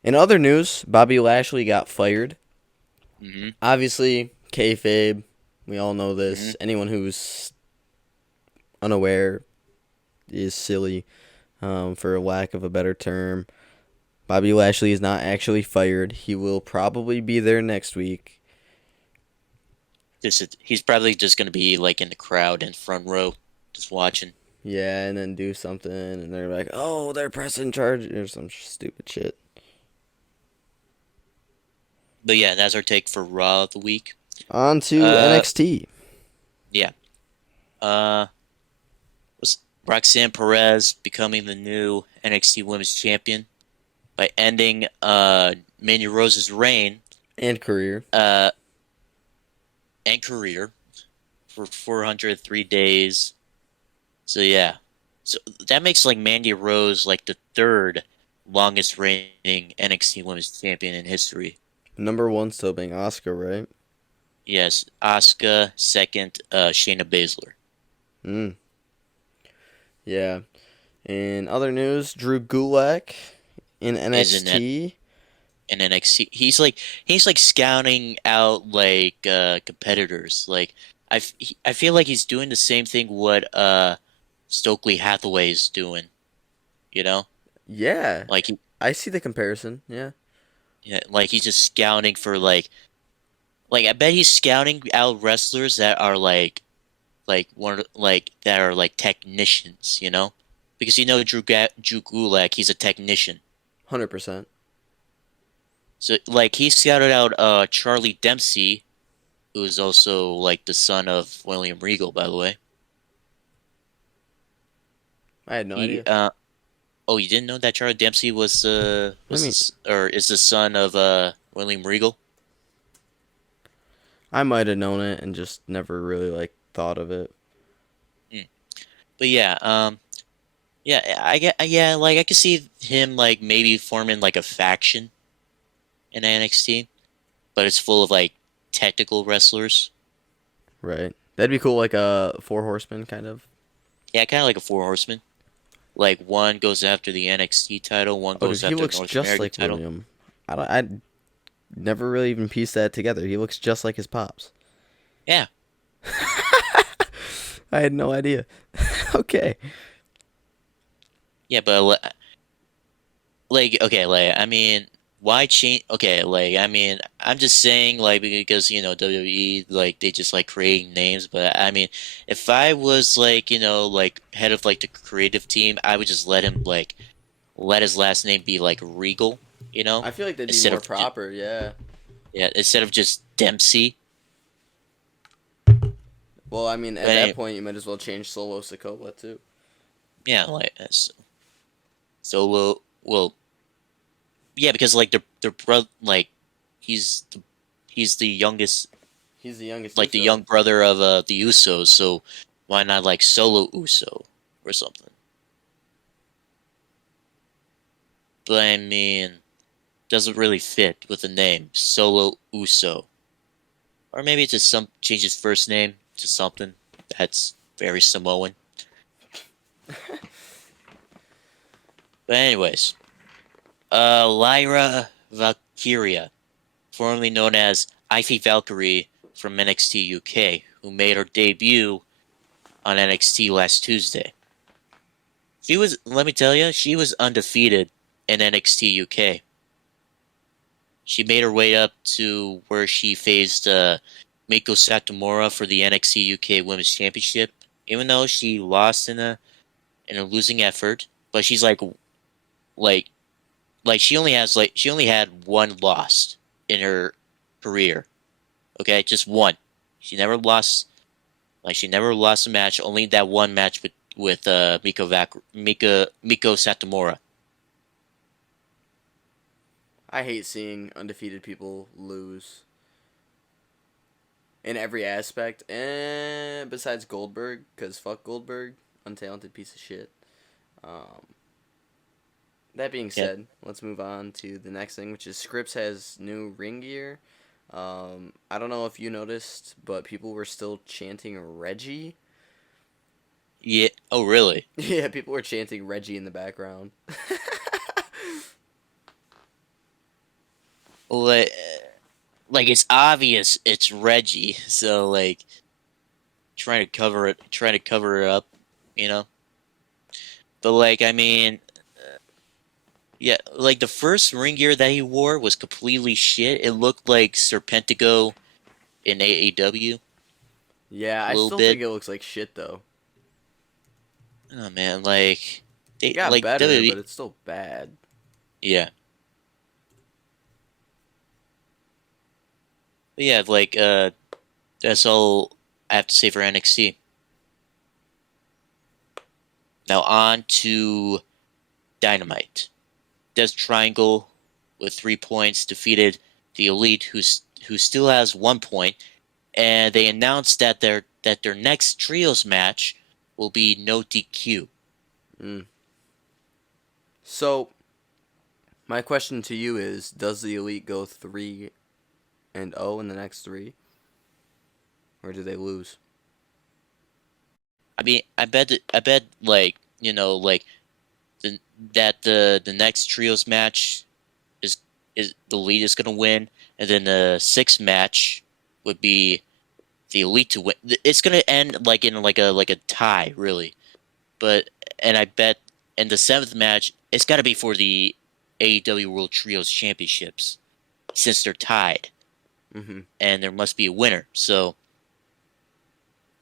in other news, Bobby Lashley got fired. Mm-hmm. Obviously, kayfabe. We all know Mm-hmm. this. Anyone who's unaware is silly, for lack of a better term. Bobby Lashley is not actually fired. He will probably be there next week. He's probably just gonna be in the crowd in front row, just watching. Yeah, and then do something, and they're like, "Oh, they're pressing charges," or some stupid shit. But yeah, that's our take for Raw of the week. On to Uh, NXT. yeah. Uh, was Roxanne Perez becoming the new NXT Women's Champion by ending Mandy Rose's reign And career. uh and career for 403 days. So yeah. So that makes Mandy Rose the third longest reigning NXT Women's Champion in history. Number one still being Oscar, right? Yes, Asuka second, Shayna Baszler. Mm. Yeah. In other news, Drew Gulak in Is in that NXT. in NXT. He's scouting out competitors. I feel like he's doing the same thing what Stokely Hathaway is doing. You know, Yeah. like he I see the comparison. Yeah. yeah, he's just scouting for Like I bet he's scouting out wrestlers that are like that are like technicians, you know? Because Drew Gulak, he's a technician. 100%. So like he scouted out Charlie Dempsey, who is also like the son of William Regal, by the way. I had no He idea. oh, you didn't know that Charlie Dempsey I was mean, this or is the son of William Regal? I might have known it and just never really like thought of it. Mm. But yeah, yeah, I get yeah, like I could see him like maybe forming like a faction in NXT, but it's full of like technical wrestlers. Right. That'd be cool, like a Four Horsemen kind of. Yeah, kind of like a four horseman. Like one goes after the NXT title, one Oh, dude, goes he after looks North just American like title. William. I never really even pieced that together. He looks just like his pops. Yeah, I had no idea. Okay. yeah, but like okay, like I mean, why change? Okay, like I mean, I'm just saying like because WWE like they just like creating names, but I mean, if I was like like head of like the creative team, I would just let his last name be like Regal, I feel like that'd be instead more of proper, yeah. yeah, instead of just Dempsey. Well, I mean, But at that anyway, point, you might as well change Solo Sokola too. yeah, like Solo. Well, yeah, because like their brother, like he's the he's the youngest, He's the youngest like the Uso. young brother of the Usos. So why not like Solo Uso or something? But I mean, doesn't really fit with the name Solo Uso. Or maybe just some change his first name to something that's very Samoan. But anyways, Lyra Valkyria, formerly known as Ivy Valkyrie from NXT UK, who made her debut on NXT last Tuesday. She was, let me tell you, she was undefeated in NXT UK. She made her way up to where she faced Miko Satomura for the NXT UK Women's Championship, even though she lost in a losing effort. But she's like she only had one loss in her career. Okay, just one. She never lost she never lost a match. Only that one match with Miko Satomura. I hate seeing undefeated people lose in every aspect, and besides Goldberg, because fuck Goldberg, untalented piece of shit. Um, that being Yeah, said, let's move on to the next thing, which is Scripps has new ring gear. I don't know if you noticed, but people were still chanting Reggie. yeah. Oh, really? Yeah, people were chanting Reggie in the background. Like, like it's obvious it's Reggie. So like trying to cover it up, you know. But like I mean, yeah, like the first ring gear that he wore was completely shit. It looked like Serpentico in AAW Yeah, a I little still bit. think it looks like shit though. Oh man, like It they got like better, WWE. but it's still bad. Yeah, but yeah, like that's all I have to say for NXT. Now on to Dynamite. Death Triangle with 3 points defeated the Elite, who still has 1 point, and they announced that their next trios match will be no DQ. Mm. So my question to you is: does the Elite go 3-0 in the next three, or do they lose? I mean, I bet like like the the next trios match is the Elite is gonna win, and then the sixth match would be the Elite to win. It's gonna end like in like a tie, really. But and I bet in the seventh match, it's got to be for the AEW World Trios Championships since they're tied. Mm-hmm. and there must be a winner. So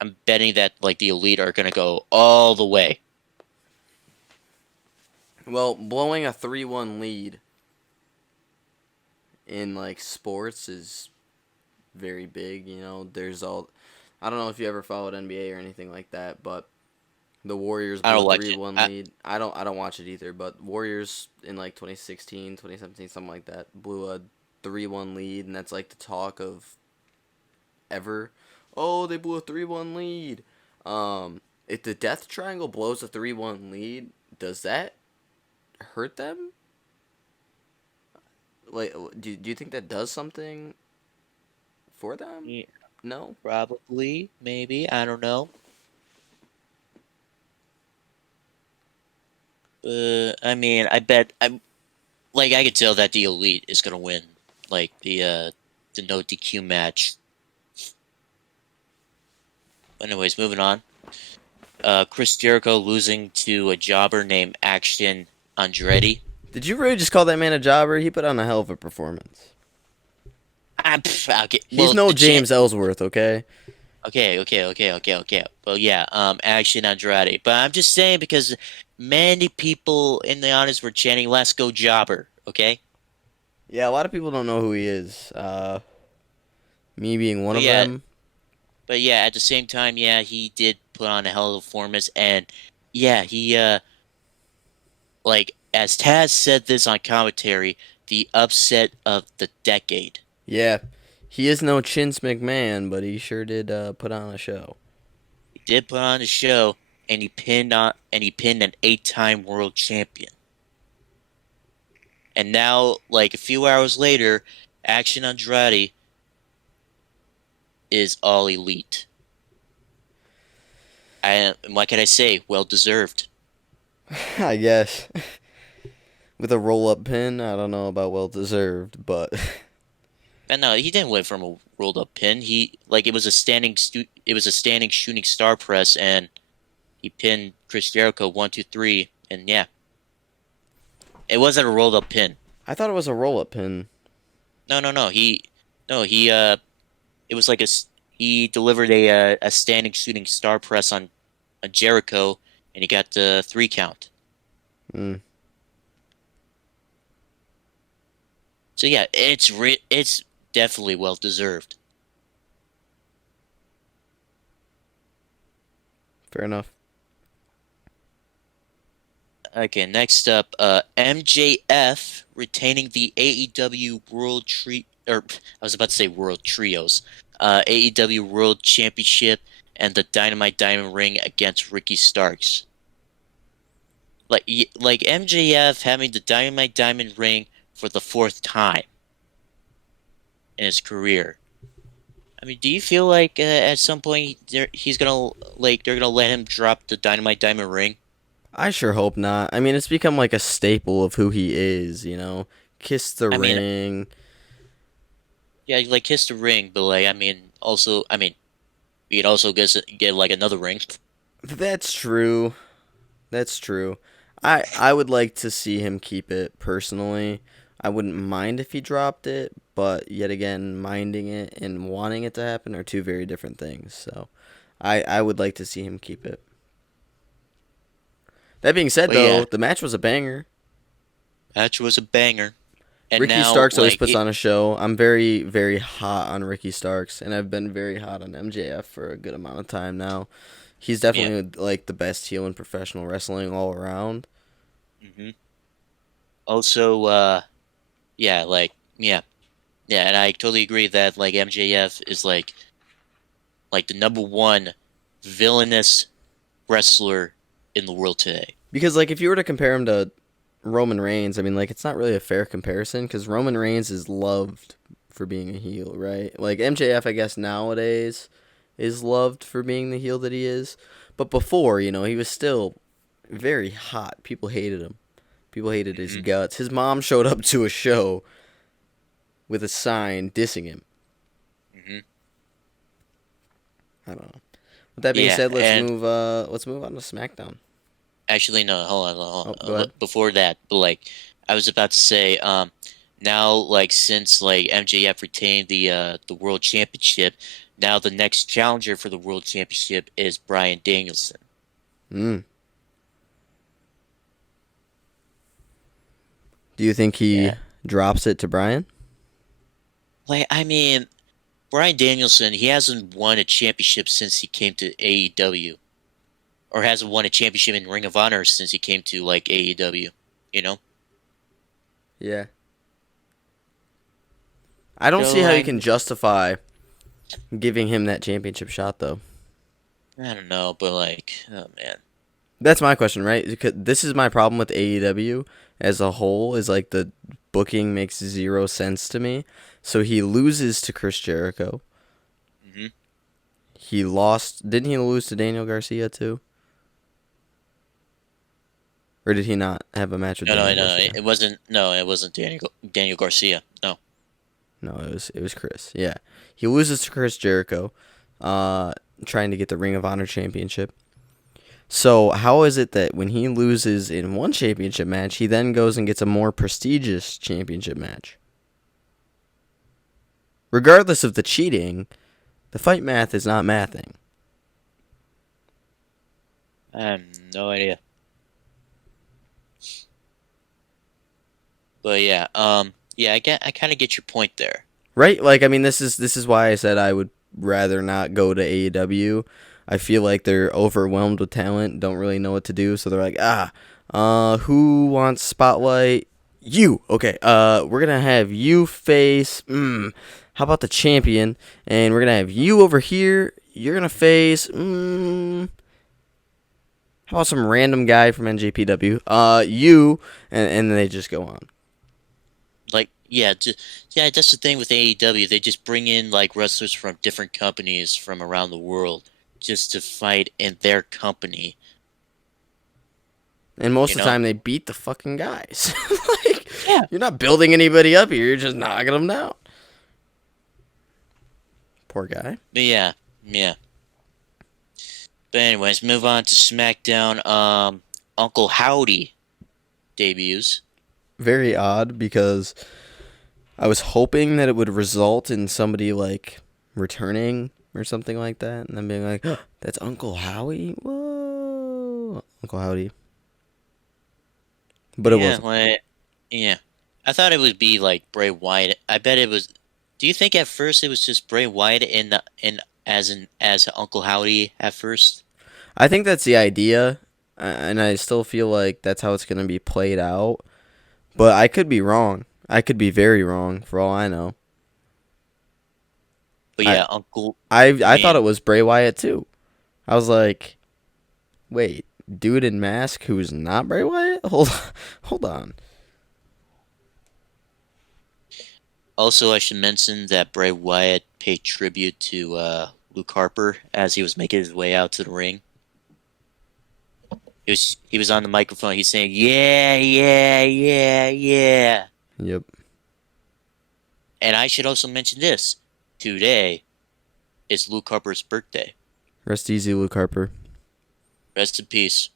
I'm betting that like the Elite are gonna go all the way. Well, blowing a 3-1 lead in like sports is very big. You know, there's all. I don't know if you ever followed NBA or anything like that, but the Warriors I blew a don't watch three it. one lead. I don't watch it either, but Warriors in like 2016, 2017, something like that, blew a 3-1 lead, and that's like the talk of ever. Oh, they blew a 3-1 lead. If the Death Triangle blows a 3-1 lead, does that hurt them? Like, do you think that does something for them? Yeah, No. probably, maybe. I don't know. I mean, I bet I could tell that the Elite is gonna win, like the no DQ match. Anyways, moving on. Chris Jericho losing to a jobber named Action Andretti. Did you really just call that man a jobber? He put on a hell of a performance. Okay, He's well, no the champ. James Ellsworth, okay? Okay. Well, yeah, Action Andrade. But I'm just saying because many people in the audience were chanting, "Let's go, Jobber." Okay. Yeah, a lot of people don't know who he is. Me being one But of yeah, them. at the same time, yeah, he did put on a hell of a performance, and yeah, he like as Taz said this on commentary, the upset of the decade. Yeah, he is no Chince McMahon, but he sure did put on a show. He did put on a show, and he pinned an 8-time world champion. And now, like a few hours later, Action Andrade is all elite. What can I say? Well deserved. I guess. With a roll up pin, I don't know about well deserved, but And no, he didn't win from a rolled up pin. He like it was a standing shooting star press, and he pinned Chris Jericho 1, 2, 3, and yeah, it wasn't a rolled up pin. I thought it was a roll up pin. No. He it was like he delivered a standing shooting star press on a Jericho, and he got the 3 count. Mm, So yeah, it's definitely well deserved. fair enough. Okay, next up, MJF retaining the AEW World or I was about to say World Trios, AEW World Championship and the Dynamite Diamond Ring against Ricky Starks. Like MJF having the Dynamite Diamond Ring for the 4th time in his career. I mean, do you feel like at some point he's gonna they're gonna let him drop the Dynamite Diamond Ring? I sure hope not. I mean, it's become like a staple of who he is, you know? Kiss the I mean, ring. yeah, like kiss the ring, but like I mean, you could also get like another ring. That's true. That's true. I would like to see him keep it personally. I wouldn't mind if he dropped it, but yet again, minding it and wanting it to happen are two very different things. So, I would like to see him keep it. That being said, But yeah, though, the match was a banger. match was a banger, and Ricky now Starks always like puts on a show. I'm very, very hot on Ricky Starks, and I've been very hot on MJF for a good amount of time now. He's yeah, definitely like the best heel in professional wrestling all around. hmm also yeah, yeah, and I totally agree that like MJF is like the number one villainous wrestler in the world today. Because like if you were to compare him to Roman Reigns, I mean like it's not really a fair comparison because Roman Reigns is loved for being a heel, right? Like MJF, I guess nowadays is loved for being the heel that he is, but before, you know, he was still very hot. People hated him. People hated his hmm guts. His mom showed up to a show with a sign dissing him. hmm I don't know. With that being Yeah, said, and let's move on to SmackDown. actually no, hold Oh, on. go ahead. Before that, but like I was about to say, now, like since like MJF retained the world championship, now the next challenger for the world championship is Bryan Danielson. Mm. Do you think he Yeah, drops it to Bryan? like I mean, Bryan Danielson, he hasn't won a championship since he came to AEW, or hasn't won a championship in Ring of Honor since he came to like AEW. You know, Yeah. I don't see so how you can justify giving him that championship shot, though. I don't know, but like, oh man, That's my question, right? Because this is my problem with AEW as a whole. Is like the booking makes zero sense to me. So he loses to Chris Jericho. hmm He lost. Didn't he lose to Daniel Garcia too? Or did he not have a match with no, no, Daniel no, Garcia? it wasn't. No, it wasn't Daniel Garcia. No, No, it was Chris. Yeah, he loses to Chris Jericho, uh, trying to get the Ring of Honor championship. So how is it that when he loses in one championship match, he then goes and gets a more prestigious championship match? Regardless of the cheating, the fight math is not mathing. I have no idea. But yeah, I kind of get your point there. Right? Like I mean this is why I said I would rather not go to AEW. I feel like they're overwhelmed with talent, don't really know what to do, so they're like, who wants spotlight? You. Okay. We're going to have you face how about the champion? And we're going to have you over here. You're going to face how about some random guy from NJPW? You and they just go on. Like, yeah, that's the thing with AEW. They just bring in like wrestlers from different companies from around the world just to fight in their company. And most You of the know? time, they beat the fucking guys. Like, Yeah. you're not building anybody up here. You're just knocking them down. Poor guy. But yeah, yeah. But anyways, move on to SmackDown. Uncle Howdy debuts. Very odd because I was hoping that it would result in somebody like returning or something like that, and then being like, oh, "That's Uncle Howie." Whoa, Uncle Howdy. But it Yeah, wasn't. like, yeah. I thought it would be like Bray Wyatt. I bet it was. Do you think at first it was just Bray Wyatt as Uncle Howdy at first? I think that's the idea, and I still feel like that's how it's gonna be played out. But I could be wrong. I could be very wrong for all I know. But I yeah, Uncle. I I thought mean, it was Bray Wyatt too. I was like, wait, dude in mask who's not Bray Wyatt? Hold on. also I should mention that Bray Wyatt paid tribute to Luke Harper as he was making his way out to the ring. He was on the microphone. He's saying, "Yeah, yeah, yeah, yeah." Yep. And I should also mention this: today is Luke Harper's birthday. Rest easy, Luke Harper. Rest in peace,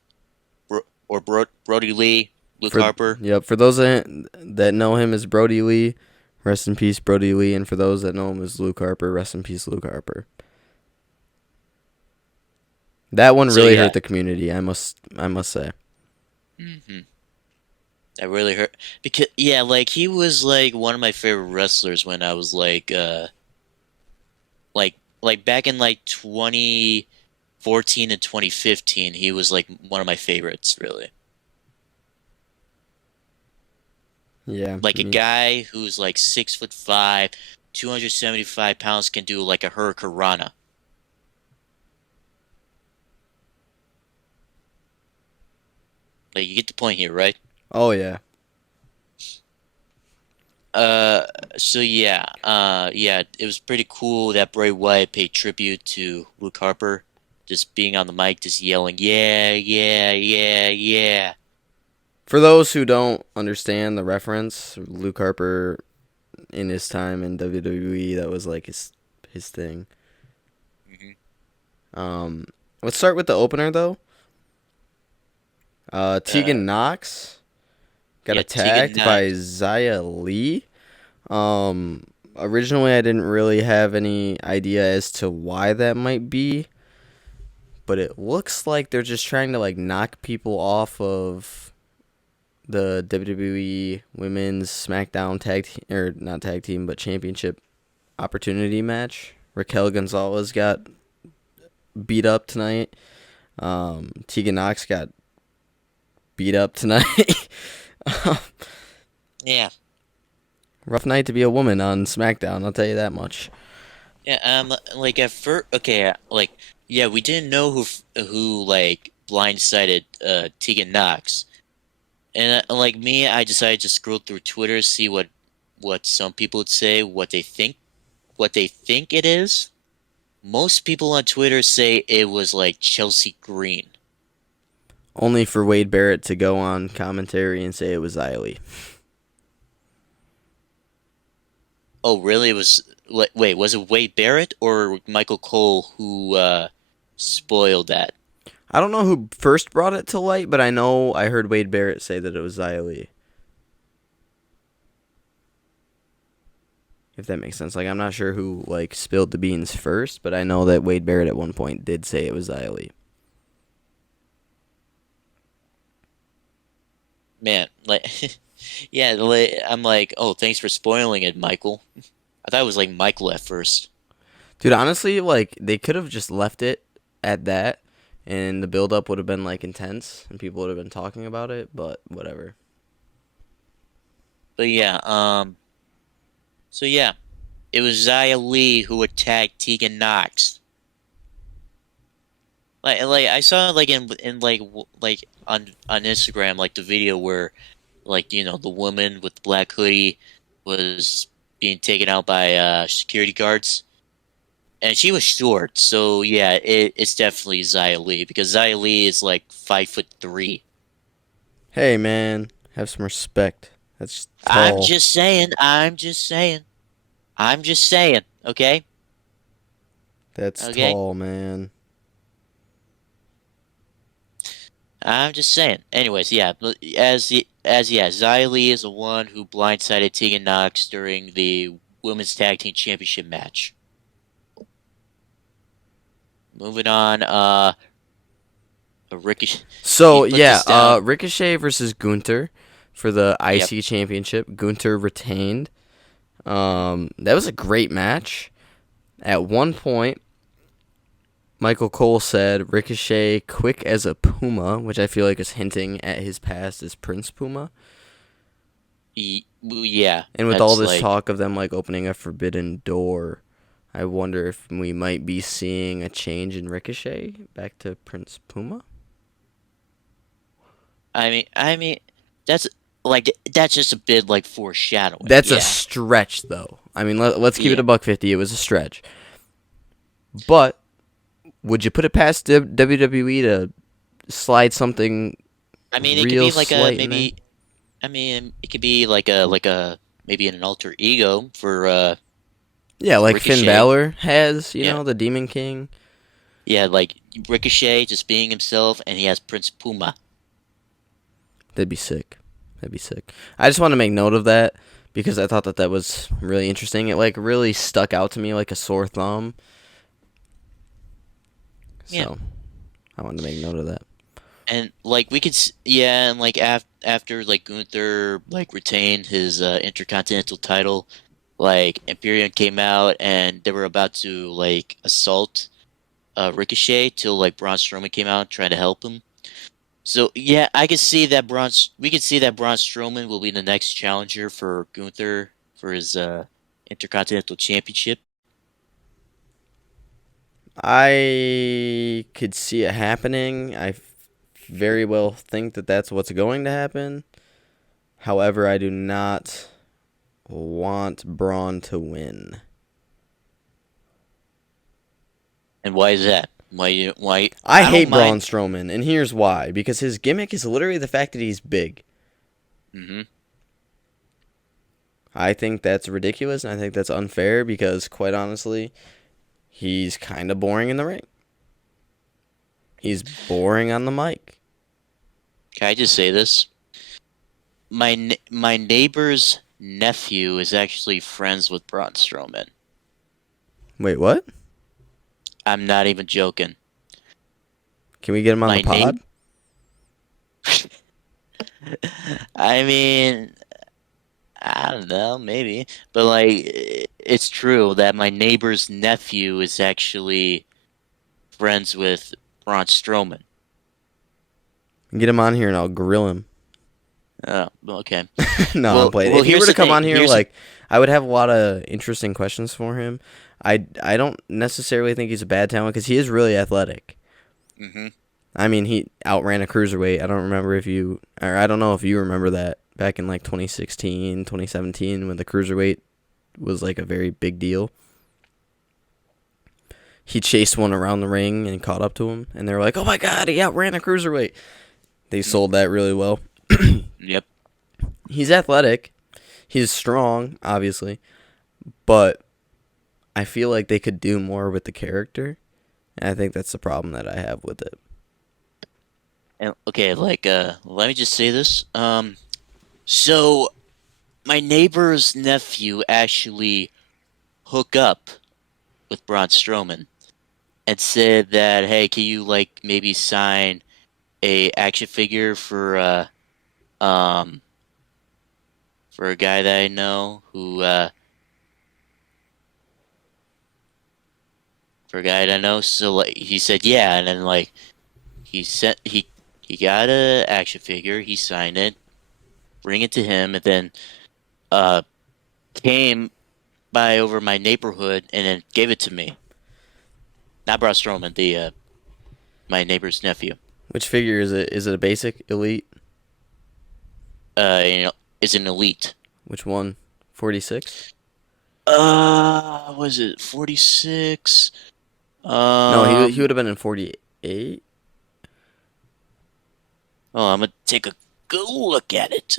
Brody Lee, Luke For Harper. yep, for those that know him as Brody Lee, rest in peace, Brody Lee, and for those that know him as Luke Harper, rest in peace, Luke Harper. That one So really yeah, hurt the community. I must say. hmm that really hurt because yeah, like he was like one of my favorite wrestlers when I was like back in like 2014 and 2015. He was like one of my favorites, really. Yeah. Like a guy who's like 6'5", 275 pounds can do like a hurricanrana. Like you get the point here, right? Oh yeah. Uh, so yeah, it was pretty cool that Bray Wyatt paid tribute to Luke Harper, just being on the mic, just yelling, "Yeah, yeah, yeah, yeah." For those who don't understand the reference, Luke Harper in his time in WWE, that was like his thing. hmm Um, let's start with the opener though. Uh, Tegan Knox got yeah, Tegan attacked by Knox. Xia Li. Originally I didn't really have any idea as to why that might be, but it looks like they're just trying to like knock people off of the WWE Women's SmackDown or not tag team, but championship opportunity match. Raquel Gonzalez got beat up tonight. Tegan Knox got beat up tonight. Yeah. Rough night to be a woman on SmackDown, I'll tell you that much. Yeah, like at first, okay, like, yeah, we didn't know who like blindsided Tegan Knox, and like me, I decided to scroll through Twitter, see what some people would say, what they think it is. Most people on Twitter say it was like Chelsea Green. Only for Wade Barrett to go on commentary and say it was Xylee. Oh, really? It was wait, was it Wade Barrett or Michael Cole who spoiled that? I don't know who first brought it to light, but I know I heard Wade Barrett say that it was Xylee. If that makes sense. Like, I'm not sure who, like, spilled the beans first, but I know that Wade Barrett at one point did say it was Xylee. Man, like, yeah, like, I'm like, oh, thanks for spoiling it, Michael. I thought it was like Michael at first. Dude, honestly, like, they could have just left it at that, and the build-up would have been, like, intense, and people would have been talking about it, but whatever. But yeah, so yeah, it was Xia Li who attacked Tegan Knox. Like I saw like in like on Instagram, like the video where like the woman with the black hoodie was being taken out by security guards, and she was short. So yeah, it's definitely Xia Li because Xia Li is like 5'3". Hey, man, have some respect. That's I'm tall. just saying. I'm just saying. I'm just saying. Okay. That's Okay. tall, man. I'm just saying. Anyways, yeah, as yeah, Xia Li is the one who blindsided Tegan Knox during the Women's Tag Team Championship match. Moving on, Ricochet. He So, put yeah, this down. Ricochet versus Gunther for the Yep. IC Championship. Gunther retained. That was a great match. At one point, Michael Cole said Ricochet quick as a puma, which I feel like is hinting at his past as Prince Puma. Yeah, And with all that's this like. talk of them like opening a forbidden door, I wonder if we might be seeing a change in Ricochet back to Prince Puma. I mean, that's that's just a bit like foreshadowing. That's a Yeah. stretch, though. I mean, let's keep it Yeah. a buck 50. It was a stretch, but would you put it past WWE to slide something I mean, it could real be like a slight in there? maybe. I mean, it could be like a maybe an alter ego Yeah, for like Finn Ricochet. Balor has, Yeah. the Demon King. Yeah, like Ricochet just being himself, and he has Prince Puma. That'd be sick. That'd be sick. I just want to make note of that because I thought that that was really interesting. It like really stuck out to me like a sore thumb. Yeah, So I wanted to make note of that. and like we could, yeah, and like after like Gunther like retained his Intercontinental title, like Imperium came out and they were about to like assault Ricochet till like Braun Strowman came out trying to help him. So yeah, I could see that we could see that Braun Strowman will be the next challenger for Gunther for his Intercontinental Championship. I could see it happening. Very well think that that's what's going to happen. However, I do not want Braun to win. And why is that? Why I I don't hate Braun mind. Strowman, and here's why. Because his gimmick is literally the fact that he's big. Hmm. I think that's ridiculous, and I think that's unfair because, quite honestly, he's kind of boring in the ring. He's boring on the mic. Can I just say this? My neighbor's nephew is actually friends with Braun Strowman. Wait, what? I'm not even joking. Can we get him on My the pod? name. I mean, I don't know, maybe, but it's true that my neighbor's nephew is actually friends with Braun Strowman. Get him on here and I'll grill him. Oh, okay. No, I'm Well, playing. well, If he were here's to the come thing. on here, like, I would have a lot of interesting questions for him. I don't necessarily think he's a bad talent because he is really athletic. Mhm. I mean, he outran a cruiserweight. I don't remember if you, or I don't know if you remember that back in like 2016, 2017 when the cruiserweight was like a very big deal. He chased one around the ring and caught up to him, and they were like, "Oh my God, he outran a cruiserweight." They sold that really well. Yep. He's athletic. He's strong, obviously, but I feel like they could do more with the character, and I think that's the problem that I have with it. And okay, let me just say this. So my neighbor's nephew actually hooked up with Braun Strowman and said that, hey, can you like maybe sign a action figure um for a guy that I know who for a guy that I know. So like he said yeah, and then like he got a action figure, he signed it, bring it to him, and then uh came by over my neighborhood and then gave it to me. Not Braun Strowman, the my neighbor's nephew. Which figure is it? Is it a basic, elite? You know, is an elite. Which one? 46? Was it 46? No, he would have been in 48. Oh, I'm gonna take a good look at it.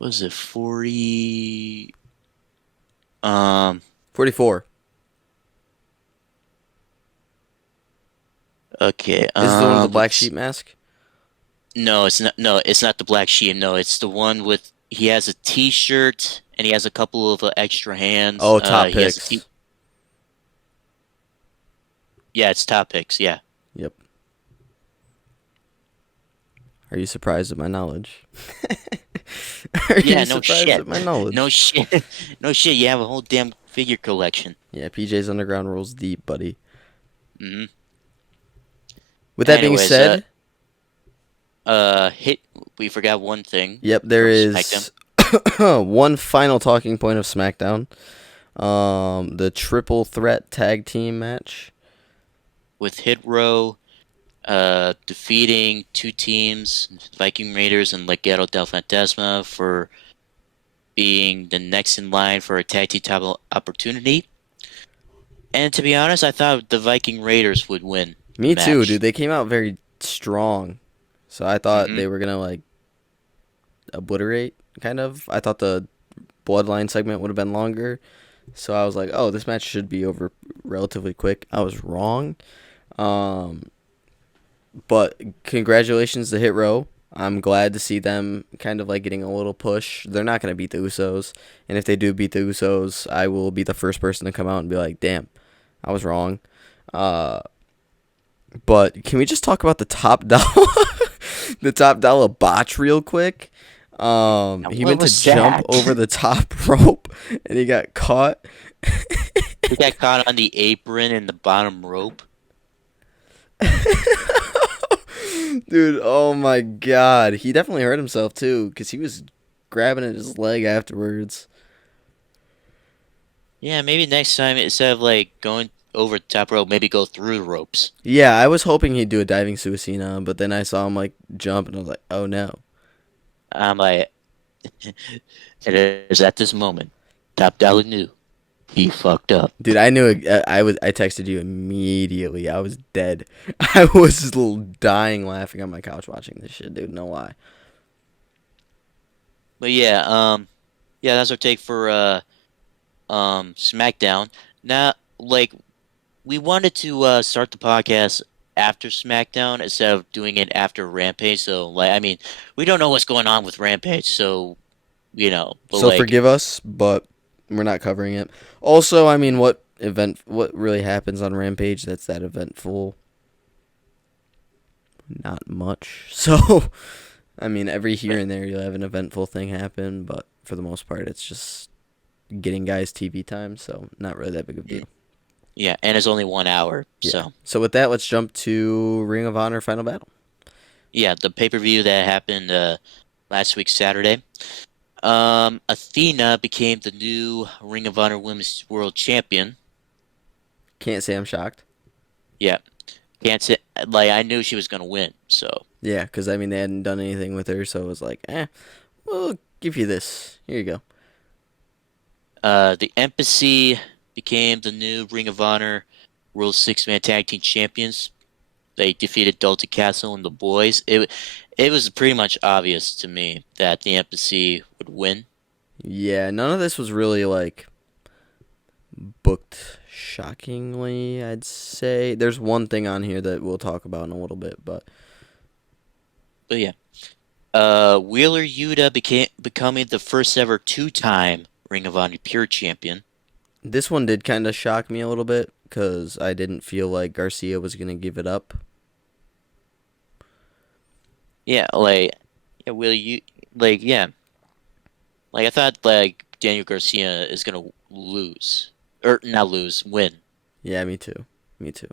Was it 40? 44. Okay. Is it the one with the black Let's. sheep mask? No, it's not. No, it's not the black sheep. No, it's the one with. He has a T-shirt and he has a couple of extra hands. Oh, top He has a T. picks. Yeah, it's top picks. Yeah. Yep. Are you surprised at my knowledge? Are Yeah. you No surprised shit. at my No knowledge? shit. No shit. You have a whole damn figure collection. Yeah, PJ's Underground rolls deep, buddy. Hmm. With that being Anyways, said, hit. We forgot one thing yep, there from SmackDown. is one final talking point of SmackDown. The triple threat tag team match. With Hit Row defeating two teams, Viking Raiders and Legado del Fantasma, for being the next in line for a tag team title opportunity. And to be honest, I thought the Viking Raiders would win the Me too, match. dude. They came out very strong. So I thought Hmm. they were going to, like, obliterate, kind of. I thought the Bloodline segment would have been longer. So I was like, oh, this match should be over relatively quick. I was wrong. But congratulations to Hit Row. I'm glad to see them kind of like getting a little push. They're not going to beat the Usos. And if they do beat the Usos, I will be the first person to come out and be like, damn, I was wrong. But can we just talk about the top dollar, the top dollar botch real quick? He What went to was jump that? over the top rope and he got caught. He got caught on the apron and the bottom rope. Dude, oh my God. He definitely hurt himself too because he was grabbing at his leg afterwards. Yeah, maybe next time instead of like going over the top rope, maybe go through the ropes. Yeah, I was hoping he'd do a diving suicina, but then I saw him like jump and I was like, oh no. I'm like, it is at this moment, Top Dollar knew he fucked up. Dude, I knew it. I texted you immediately. I was dead. I was just dying laughing on my couch watching this shit, dude. No lie. But yeah, that's our take for SmackDown. Now, like, we wanted to start the podcast after SmackDown instead of doing it after Rampage. So, like, I mean, we don't know what's going on with Rampage, so But So like, forgive us, but we're not covering it. Also, I mean, what really happens on Rampage that's that eventful? Not much. So, I mean, every here and there you'll have an eventful thing happen, but for the most part, it's just getting guys TV time, so not really that big of a deal. yeah, and it's only 1 hour, Yeah. so So with that, let's jump to Ring of Honor Final Battle. yeah, the pay-per-view that happened last week Saturday. Athena became the new Ring of Honor Women's World Champion. Can't say I'm shocked. Yeah, can't say like I knew she was gonna win. So Yeah, because I mean they hadn't done anything with her, so it was like, we'll give you this. Here you go. the Embassy became the new Ring of Honor World Six-Man Tag Team Champions. They defeated Delta Castle and the Boys. It was pretty much obvious to me that the Embassy would win. Yeah, none of this was really like booked shockingly, I'd say. There's one thing on here that we'll talk about in a little bit, but But yeah, Wheeler Yuta becoming the first ever two-time Ring of Honor Pure Champion. this one did kind of shock me a little bit because I didn't feel like Garcia was going to give it up. Yeah, like yeah, Wheeler you like yeah, like I thought like Daniel Garcia is gonna lose or not lose, win. Yeah, me too. Me too.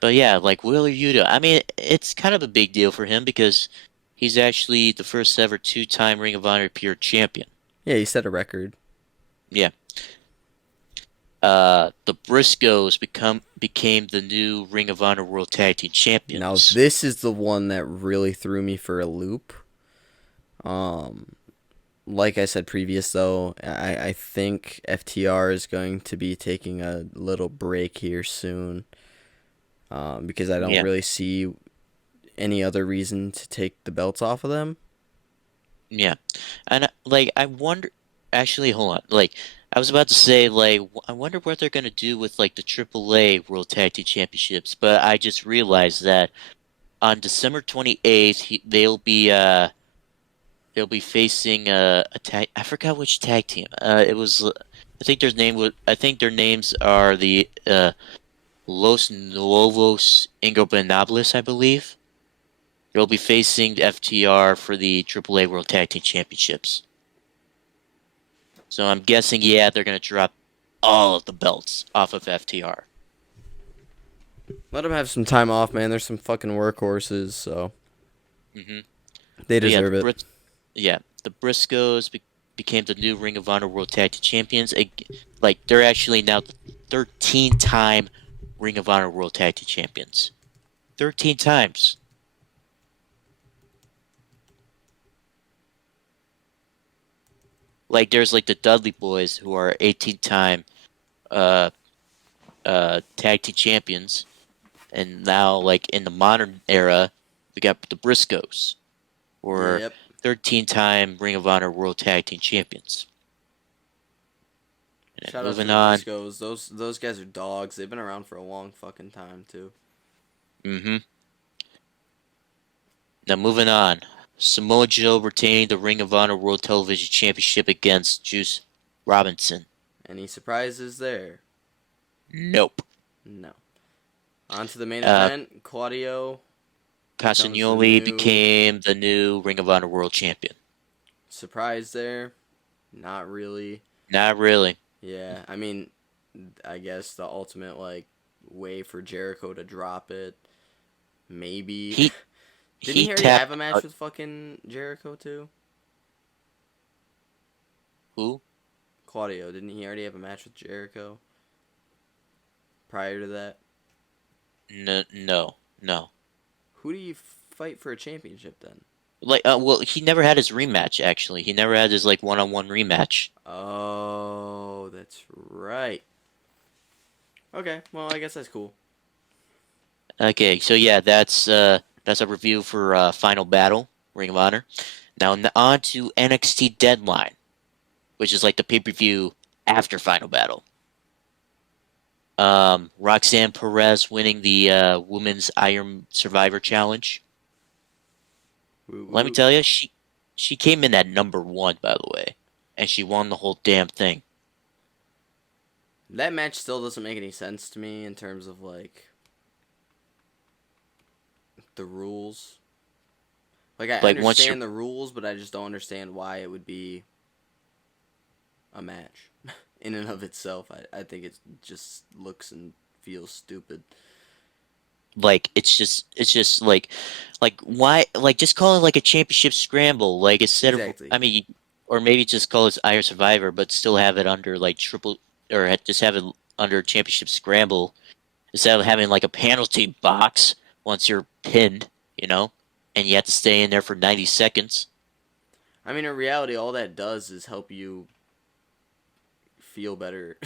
But yeah, like Wheeler Yuta, I mean, it's kind of a big deal for him because he's actually the first ever two-time Ring of Honor Pure Champion. Yeah, he set a record. Yeah. The Briscoes became the new Ring of Honor World Tag Team Now, Champions. this is the one that really threw me for a loop. Um, like I said previous, though, I think FTR is going to be taking a little break here soon. Because I don't Yeah. really see any other reason to take the belts off of them. Yeah. And like I wonder actually hold on. Like I was about to say like I wonder what they're going to do with like the AAA World Tag Team Championships, but I just realized that on December 28th they'll be facing a tag. I forgot which tag team. It was. I think their names are the Los Nuevos Ingobernables, I believe. They'll be facing the FTR for the AAA World Tag Team Championships. So I'm guessing, yeah, they're gonna drop all of the belts off of FTR. Let them have some time off, man. There's some fucking workhorses, so Hmm they But deserve it. The Briscoes became the new Ring of Honor World Tag Team Champions. Like they're actually now the 13-time Ring of Honor World Tag Team Champions. 13 times. Like there's like the Dudley Boys who are 18-time uh tag team champions, and now like in the modern era, we got the Briscoes, or Yep. 13-time Ring of Honor World Tag Team Champions. And then Shout out to moving the on. Briscoes. Those guys are dogs. They've been around for a long fucking time too. Mm-hmm. Now moving on. Samoa Joe retaining the Ring of Honor World Television Championship against Juice Robinson. Any surprises there? Nope. No. On to the main Uh, event. Claudio becomes the Castagnoli new became the new Ring of Honor World Champion. surprise there. Not really. Not really. Yeah, I mean, I guess the ultimate like way for Jericho to drop it. Maybe. He Didn't he he already have a tapped match with fucking Jericho too? who? Claudio, didn't he already have a match with Jericho prior to that? No, no, no. Who do you fight for a championship then? Like, well, he never had his rematch. Actually, he never had his like one-on-one rematch. Oh, that's right. Okay, well, I guess that's cool. Okay, so yeah, that's a review for Final Battle, Ring of Honor. Now on to NXT Deadline, which is like the pay-per-view after Final Battle. Roxanne Perez winning the Women's Iron Survivor Challenge. Woo Let me woo. tell you, she came in at number one, by the way. and she won the whole damn thing. That match still doesn't make any sense to me in terms of like the rules. Like I Like once you're understand the rules, but I just don't understand why it would be a match in and of itself. I think it just looks and feels stupid. like it's just like why like just call it like a championship scramble like instead of Exactly. I mean or maybe just call it Iron Survivor but still have it under like triple or just have it under championship scramble instead of having like a penalty box once you're pinned, you know, and you have to stay in there for 90 seconds. I mean, in reality, all that does is help you feel better.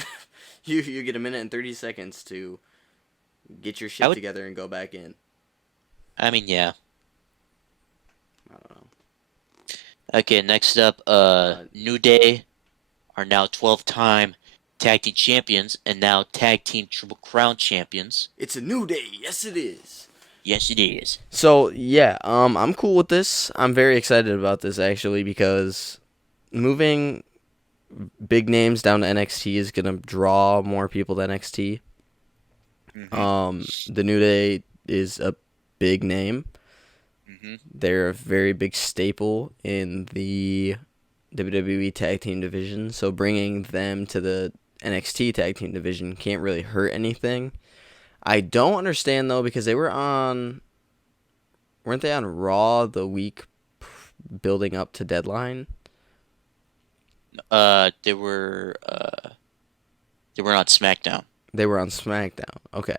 You get a minute and 30 seconds to get your I shit would together and go back in. I mean yeah. I don't know. Okay, next up Uh, New Day are now 12-time tag team champions and now tag team triple crown champions. it's a new day. Yes, it is. Yes, it is. So yeah, I'm cool with this. I'm very excited about this actually because moving big names down to NXT is gonna draw more people to NXT. The New Day is a big name. They're a very big staple in the WWE Tag Team division. So bringing them to the NXT Tag Team division can't really hurt anything. I don't understand though because weren't they on Raw the week building up to Deadline? They were on SmackDown. They were on SmackDown. Okay.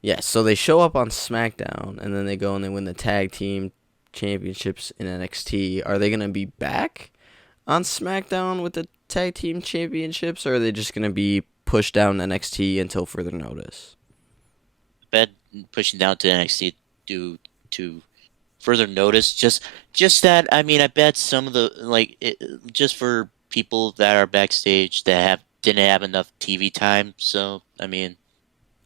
Yes, so they show up on SmackDown and then they go and they win the tag team championships in NXT. Are they going to be back on SmackDown with the tag team championships or are they just going to be pushed down to NXT until further notice? Bet pushing down to NXT due to further notice. Just that I mean I bet some of the just for people that are backstage that didn't have enough TV time. So I mean,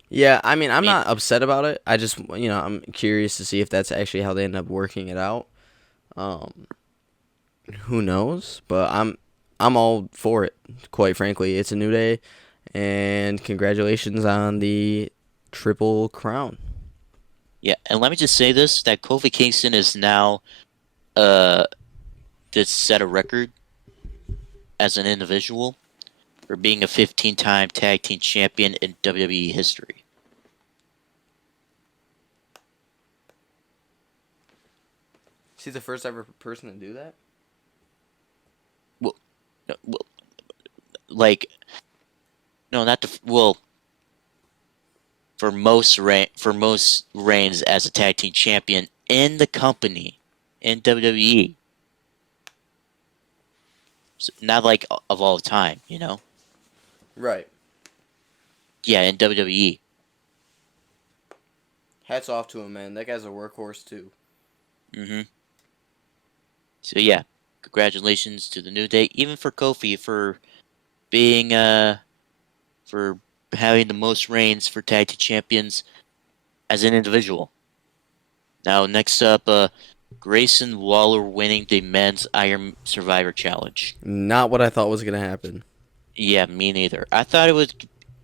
Yeah, I mean, I I'm mean not upset about it. I just, I'm curious to see if that's actually how they end up working it out. Um, who knows? But I'm all for it. Quite frankly, it's a new day, and congratulations on the triple crown. yeah. And let me just say this: that Kofi Kingston is now uh just set a record as an individual for being a 15-time tag team champion in WWE history. Is he the first ever person to do that? Well, no, well like no, not the well for most reigns as a tag team champion in the company in WWE. So not like of all time, you know. Right. Yeah, in WWE. Hats off to him, man. That guy's a workhorse too. Mm-hmm. So yeah, congratulations to the New Day, even for Kofi for being for having the most reigns for tag team champions as an individual. Now next up, Grayson Waller winning the men's Iron Survivor Challenge. Not what I thought was gonna happen. Yeah, me neither.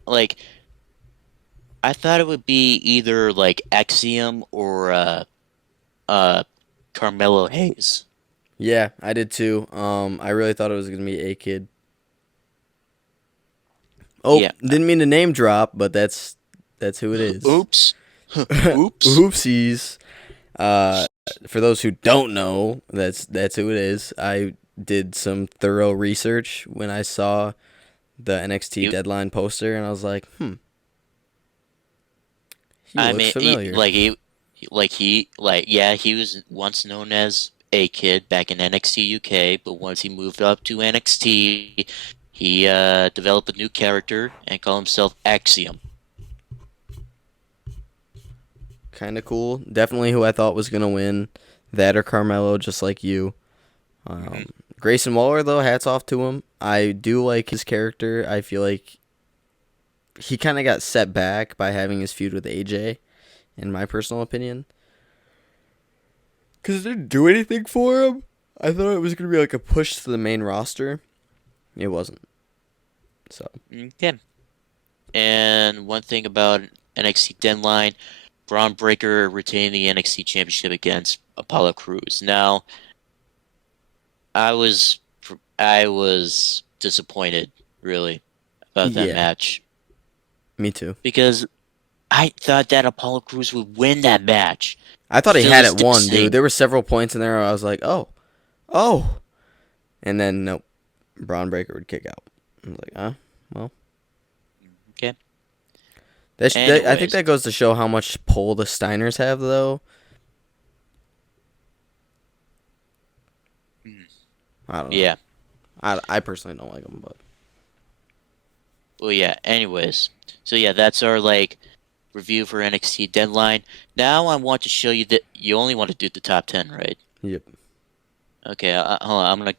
Like I thought it would be either like Axiom or Carmelo Hayes. Yeah, I did too. I really thought it was gonna be a kid. Oh, Yeah. didn't mean to name drop, but that's who it is. Oops. Oops. Oopsies. For those who don't know, that's who it is. I did some thorough research when I saw the NXT You, Deadline poster, and I was like, he I looks mean, familiar. he was once known as a kid back in NXT UK, but once he moved up to NXT, he developed a new character and called himself Axiom. Kind of cool. Definitely who I thought was gonna win. That or Carmelo, just like you. Mm-hmm. Grayson Waller, though, hats off to him. I do like his character. I feel like he kind of got set back by having his feud with AJ, in my personal opinion. Because it didn't do anything for him. I thought it was going to be like a push to the main roster. It wasn't. So Okay. And one thing about NXT Deadline, Braun Breaker retained the NXT Championship against Apollo Crews. Now, I was I was disappointed, really, about that yeah, match me too. because I thought that Apollo Crews would win that match. I thought he had Phyllis it won, dude. Dixon. There were several points in there where I was like, oh, and then nope, Braun Breaker would kick out. I was like, well. Okay. I think Anyways, that goes to show how much pull the Steiners have, though. mm, I don't know. yeah. I personally don't like them, but Well, yeah. Anyways, so yeah, that's our review for NXT Deadline. Now I want to show you that you only want to do the top 10, right? yep. Okay, hold on. I'm gonna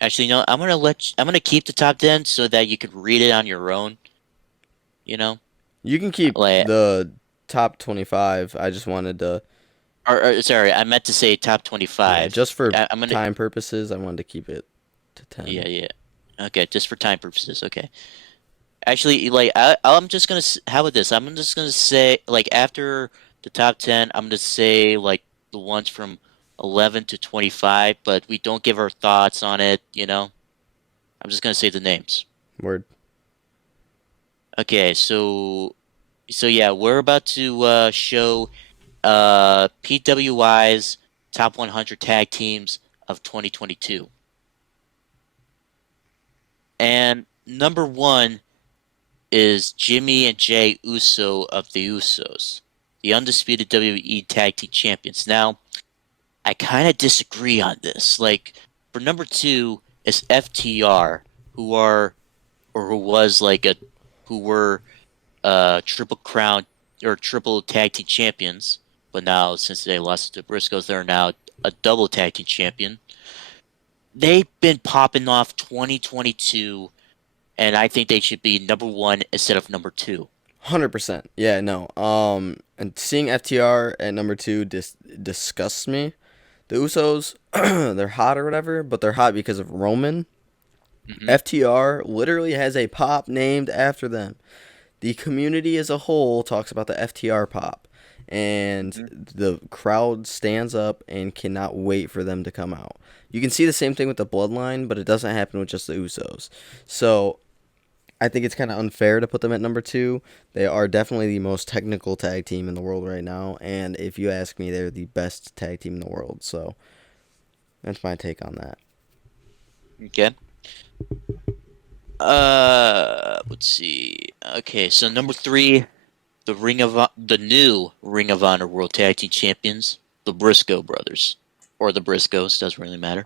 actually no. I'm gonna keep the top 10 so that you could read it on your own. You know, You can keep like the top 25. I just wanted to, or sorry, I meant to say top yeah, 25. just for I'm gonna time purposes, I wanted to keep it to 10. yeah. Okay, just for time purposes. Okay. Actually, I'm just gonna. How about this? I'm just gonna say after the top 10, I'm gonna say the ones from 11 to 25, but we don't give our thoughts on it. I'm just gonna say the names. Word. Okay, so yeah, we're about to show PWI's top 100 tag teams of 2022, and number one is Jimmy and Jay Uso of the Usos, the undisputed WWE Tag Team Champions. Now, I kind of disagree on this. For number two is FTR, who are or who was who were triple crown or triple tag team champions, but now since they lost to Briscoes, they're now a double tag team champion. They've been popping off 2022, and I think they should be number one instead of number two. 100%. Yeah, no. And seeing FTR at number 2 disgusts me. The Usos, they're hot or whatever, but they're hot because of Roman. Hmm. FTR literally has a pop named after them. The community as a whole talks about the FTR pop, and Hmm. the crowd stands up and cannot wait for them to come out. You can see the same thing with the Bloodline, but it doesn't happen with just the Usos. So I think it's kind of unfair to put them at number 2. They are definitely the most technical tag team in the world right now, and if you ask me, they're the best tag team in the world. So that's my take on that. Okay. Let's see. Okay, so number three, the new Ring of Honor World Tag Team Champions, the Briscoe brothers, or the Briscoes, doesn't really matter.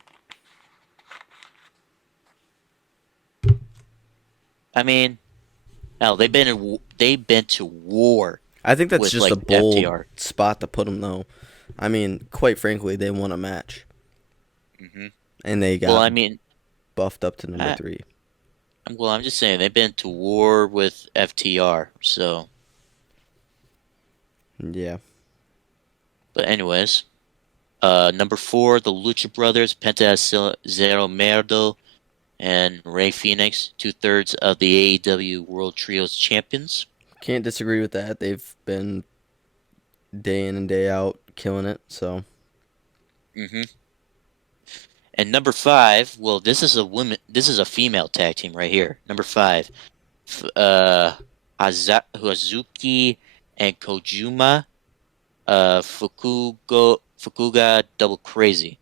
I mean, hell, they've been to war I think that's with just a bold FTR. spot to put them, though. I mean, quite frankly, they won a match, Hmm. and they Well, got I mean, buffed up to number I, 3. I'm just saying they've been to war with FTR. So, Yeah. but anyways, number four, the Lucha brothers, Penta Zero Miedo and Rey Fénix, 2/3 of the AEW World Trios champions. Can't disagree with that. They've been day in and day out killing it, so. Hmm. And number five, well, this is a woman. This is a female tag team right here. Number five, uh, Hazuki and Kojuma, Fukuga Double Crazy.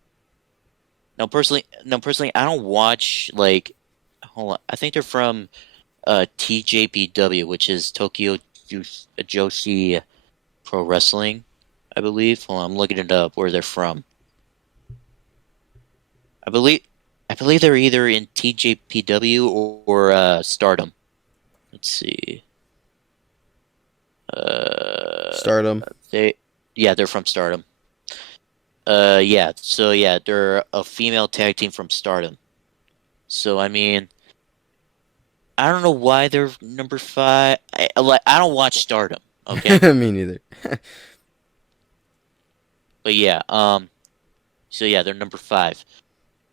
Now personally, I don't watch hold on. I think they're from TJPW, which is Tokyo Joshi Pro Wrestling, I believe. Hold on, I'm looking it up where they're from. I believe I believe they're either in TJPW or Stardom. Let's see. Stardom. They yeah, they're from Stardom. Yeah. So yeah, they're a female tag team from Stardom. So I mean, I don't know why they're number five. I don't watch Stardom. Okay, Me neither. but yeah. So yeah, they're number five.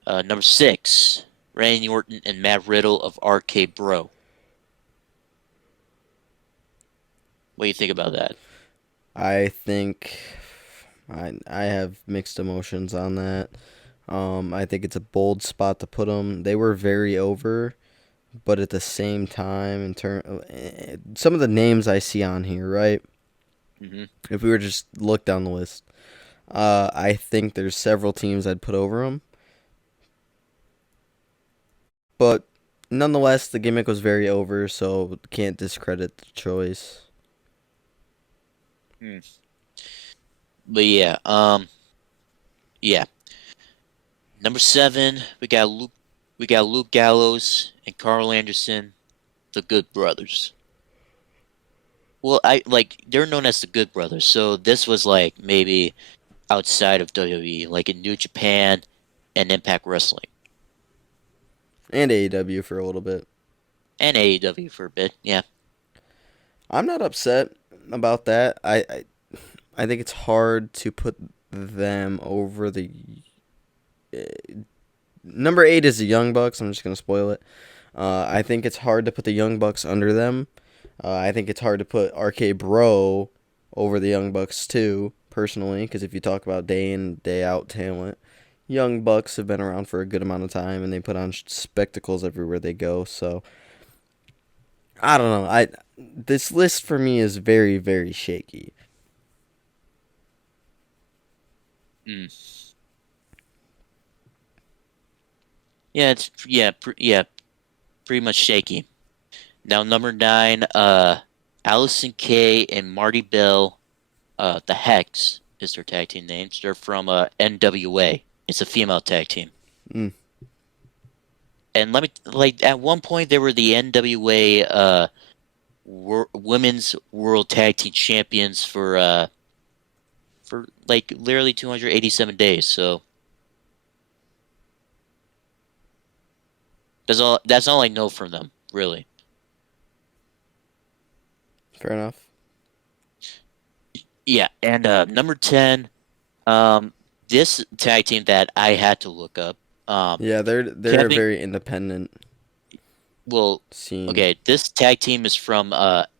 Number six, Randy Orton, and Matt Riddle of RK Bro. What do you think about that? I think I have mixed emotions on that. I think it's a bold spot to put them. They were very over, but at the same time, in turn, some of the names I see on here, right? Hmm. If we were just look down the list, I think there's several teams I'd put over them. But nonetheless, the gimmick was very over, so can't discredit the choice. Hmm. But yeah. Number 7, we got Luke Gallows and Karl Anderson, the Good Brothers. Well, they're known as the Good Brothers, so this was like maybe outside of WWE, like in New Japan and Impact Wrestling And AEW for a little bit. and AEW for a bit. Yeah. I'm not upset about that. I think it's hard to put them over the uh, number 8 is the Young Bucks. I'm just gonna spoil it. I think it's hard to put the Young Bucks under them. I think it's hard to put RK Bro over the Young Bucks too, personally, because if you talk about day in day out talent, Young Bucks have been around for a good amount of time and they put on spectacles everywhere they go. So I don't know. I This list for me is very very shaky. Mm. Yeah, yeah, pretty much shaky. Now number 9, Allysin Kay and Marti Belle, the Hex is their tag team names. They're from NWA. It's a female tag team. Mm. And let me like at one point they were the NWA Women's World Tag Team Champions for like literally 287 days. So that's all I know from them, really. Fair enough. Yeah, and number 10, this tag team that I had to look up. Um, Yeah, they're a Kevin, very independent well, scene. okay, this tag team is from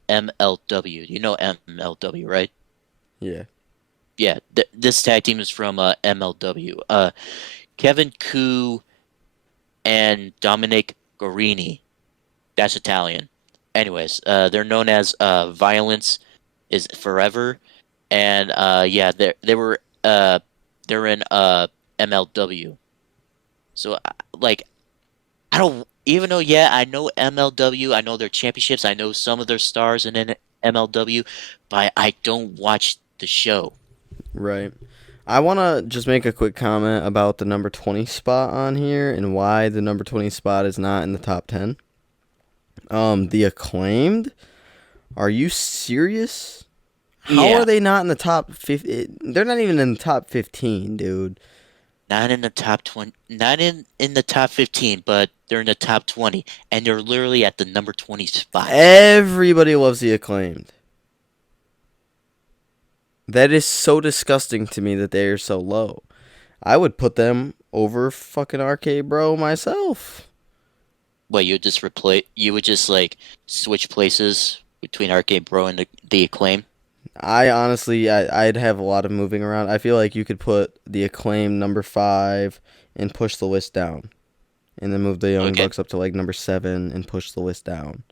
MLW. You know MLW, right? Yeah. Yeah, this tag team is from MLW. Kevin Koo and Dominic Garrini. That's Italian. Anyways, they're known as Violence is Forever, and yeah, they're in MLW. So like I don't even though yeah I know MLW, I know their championships, I know some of their stars in MLW, but I don't watch the show. Right. I want to just make a quick comment about the number 20 spot on here and why the number 20 spot is not in the top 10. The Acclaimed? Are you serious? How are Yeah, they not in the top 50? They're not even in the top 15, dude. not in the top 20, not in the top 15, but they're in the top 20, and they're literally at the number 20 spot. Everybody loves the Acclaimed. That is so disgusting to me that they are so low. I would put them over fucking Arcade Bro myself. Well, you would just like switch places between Arcade Bro and the Acclaim. I honestly, I'd have a lot of moving around. I feel like you could put the Acclaim number 5 and push the list down. And then move the Young Okay, Bucks up to like number 7 and push the list down.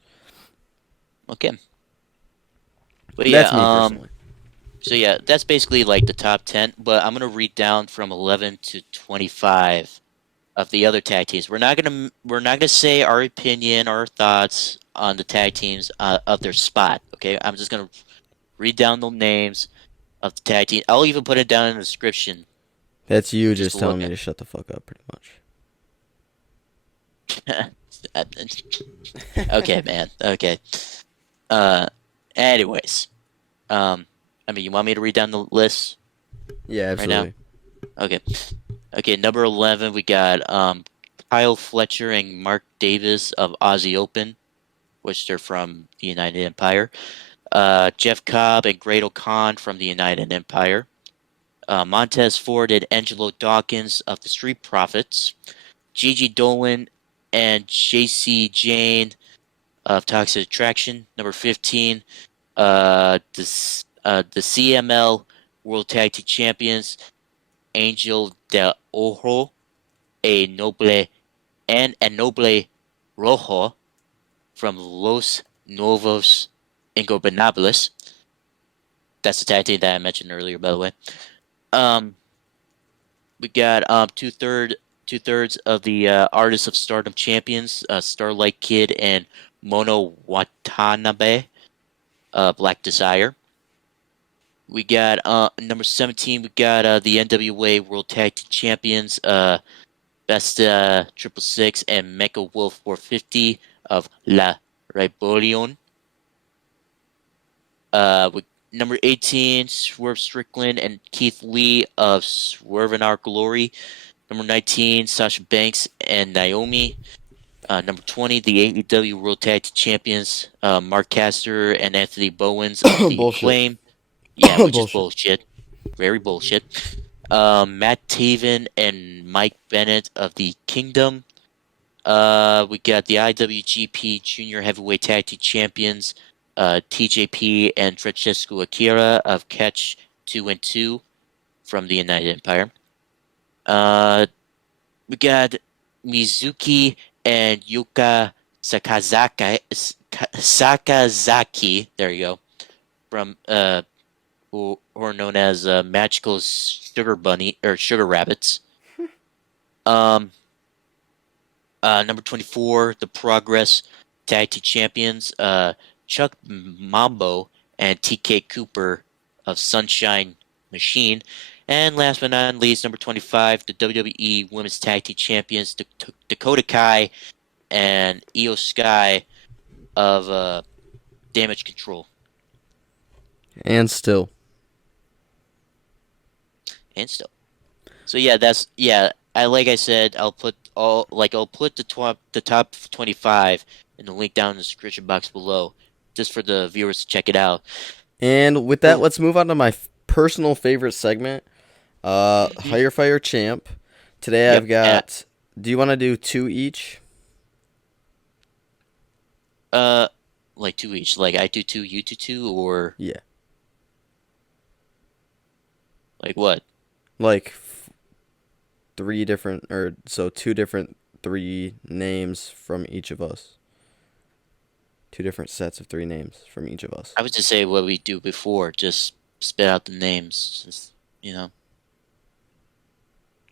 okay. But yeah, That's me personally. so yeah, that's basically like the top 10, but I'm gonna read down from 11 to 25 of the other tag teams. We're not gonna say our opinion, our thoughts on the tag teams of their spot. Okay, I'm just gonna read down the names of the tag team. I'll even put it down in the description That's you just just to telling look me at. to shut the fuck up, pretty much. Okay, man. Okay. Uh, anyways, I mean, you want me to read down the list Yeah, right now? absolutely. Okay. Okay, number 11, we got Kyle Fletcher and Mark Davis of Aussie Open, which they're from the United Empire. Jeff Cobb and Great Khan from the United Empire. Montez Ford and Angelo Dawkins of the Street Profits. Gigi Dolan and JC Jane of Toxic Attraction. Number 15, the CML World Tag Team Champions, Angel de Oro, a Noble Noble Rojo from Los Nuevos Ingobernables. That's the tag team that I mentioned earlier, by the way. We got two thirds of the Artists of Stardom champions, Starlight Kid and Mono Watanabe, Black Desire. We got number 17. We got the NWA World Tag Team Champions, Best 666 and Mecha Wolf 450 of La Rebellion. With number 18, Swerve Strickland and Keith Lee of Swerve in Our Glory. Number 19, Sasha Banks and Naomi. Number 20, the AEW World Tag Team Champions, Mark Caster and Anthony Bowens of the Bullshit. Acclaim. Yeah, which is Bullshit. bullshit. Very bullshit. Matt Taven and Mike Bennett of the Kingdom. We got the IWGP Junior Heavyweight Tag Team Champions, TJP and Francesco Akira of Catch 2 and 2 from the United Empire. We got Mizuki and Yuka Sakazaki. There you go. From who are known as Magical Sugar Bunny or Sugar Rabbits. Number 24, the Progress Tag Team Champions, Chuck Mambo and TK Cooper of Sunshine Machine. And last but not least, number 25, the WWE Women's Tag Team Champions, Dakota Kai and Io Sky of Damage Control. And still. So yeah, like I said, I'll put the top 25 in the link down in the description box below, just for the viewers to check it out. And with that, let's move on to my personal favorite segment, Higher Fire Champ. Today Yep, I've got. Do you want to do 2 each? Like 2 each. Like I do 2, you do 2, or Yeah. like what? Like 3 different, or so 2 different 3 names from each of us. 2 different sets of 3 names from each of us. I would just say what we do before. Just spit out the names. Just, All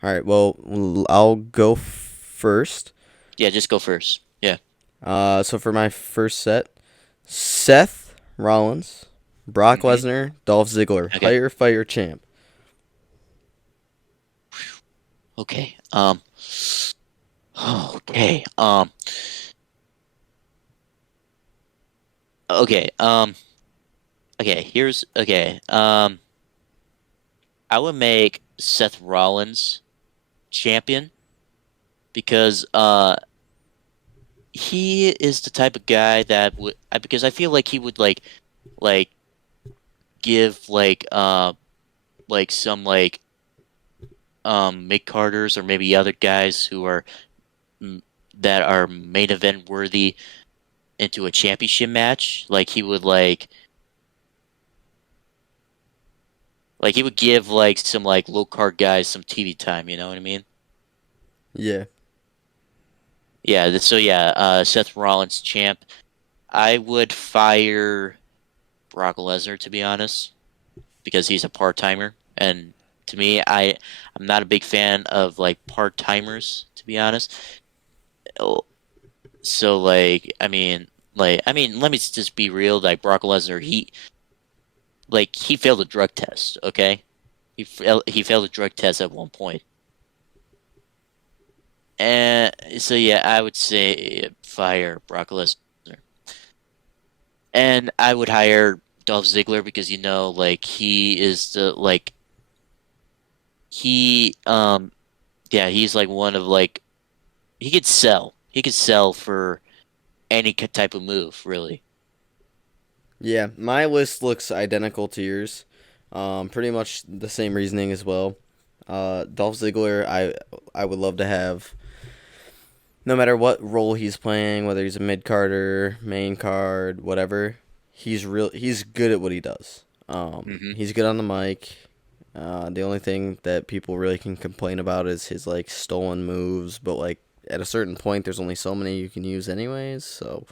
right. Well, I'll go first. Yeah, just go first. Yeah. So for my first set, Seth Rollins, Brock Lesnar, Dolph Ziggler, Okay. Higher Fire Champ. Okay. Okay. Okay. Okay. I would make Seth Rollins champion because he is the type of guy that would, because I feel like he would like give some mid Carters or maybe other guys who are that are main event worthy into a championship match. Like he would give some low card guys some TV time. You know what I mean? Yeah. Yeah. So yeah, Seth Rollins champ. I would fire Brock Lesnar, to be honest, because he's a part timer, and to me, I'm not a big fan of part timers, to be honest. So let me just be real. Like Brock Lesnar, he failed a drug test. Okay, he failed a drug test at one point. And so yeah, I would say fire Brock Lesnar, and I would hire Dolph Ziggler because he is the he he's one of he could sell. He could sell for any type of move, really. Yeah, my list looks identical to yours. Pretty much the same reasoning as well. Dolph Ziggler, I would love to have no matter what role he's playing, whether he's a mid carder, main card, whatever, he's good at what he does. Mm-hmm. He's good on the mic. The only thing that people really can complain about is his like stolen moves, but like at a certain point, there's only so many you can use anyways. So,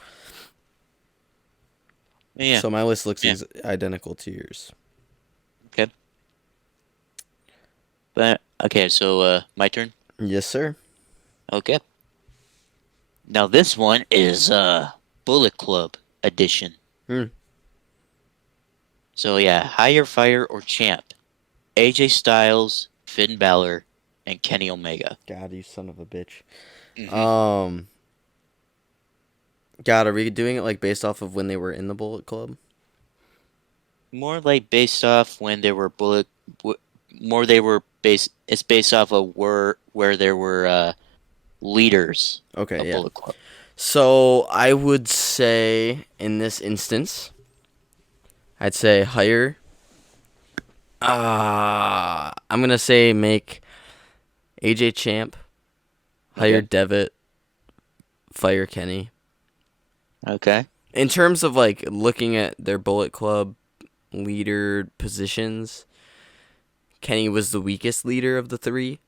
Yeah. so my list looks Yeah. identical to yours. Okay. But okay, so my turn. Yes, sir. Okay. Now this one is Bullet Club edition. Hmm. So yeah, hire, fire, or champ. AJ Styles, Finn Balor, and Kenny Omega. God, you son of a bitch. Hmm. Um. God, are we doing it like based off of when they were in the Bullet Club? More like based off when they were more they were based. It's based off of where there were leaders Okay, of yeah. Bullet Club. So I would say in this instance, I'd say hire. I'm gonna say make AJ champ, hire Okay. Devitt, fire Kenny. Okay. In terms of like looking at their Bullet Club leader positions, Kenny was the weakest leader of the three.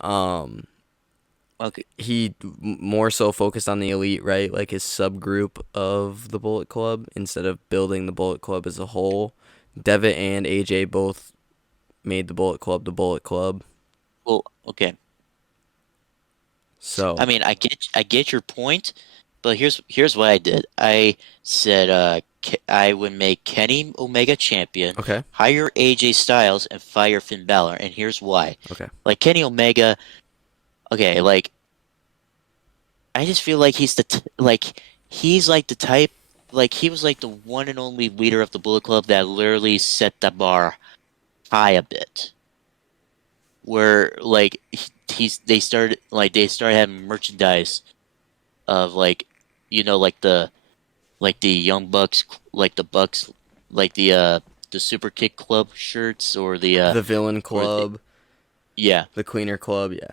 Um, Okay. he more so focused on the elite, right? Like his subgroup of the Bullet Club instead of building the Bullet Club as a whole. Devitt and AJ both made the Bullet Club the Bullet Club. Well, okay. So, I mean, I get your point, but here's what I did. I said I would make Kenny Omega champion, okay. hire AJ Styles, and fire Finn Balor, and here's why. Okay. Like Kenny Omega, okay, like I just feel like he's like the type, like he was like the one and only leader of the Bullet Club that literally set the bar high a bit. Where like they started having merchandise of like like the Young Bucks, like the Bucks, like the Super Kick Club shirts The Villain or the Club, yeah, the Cleaner Club, yeah.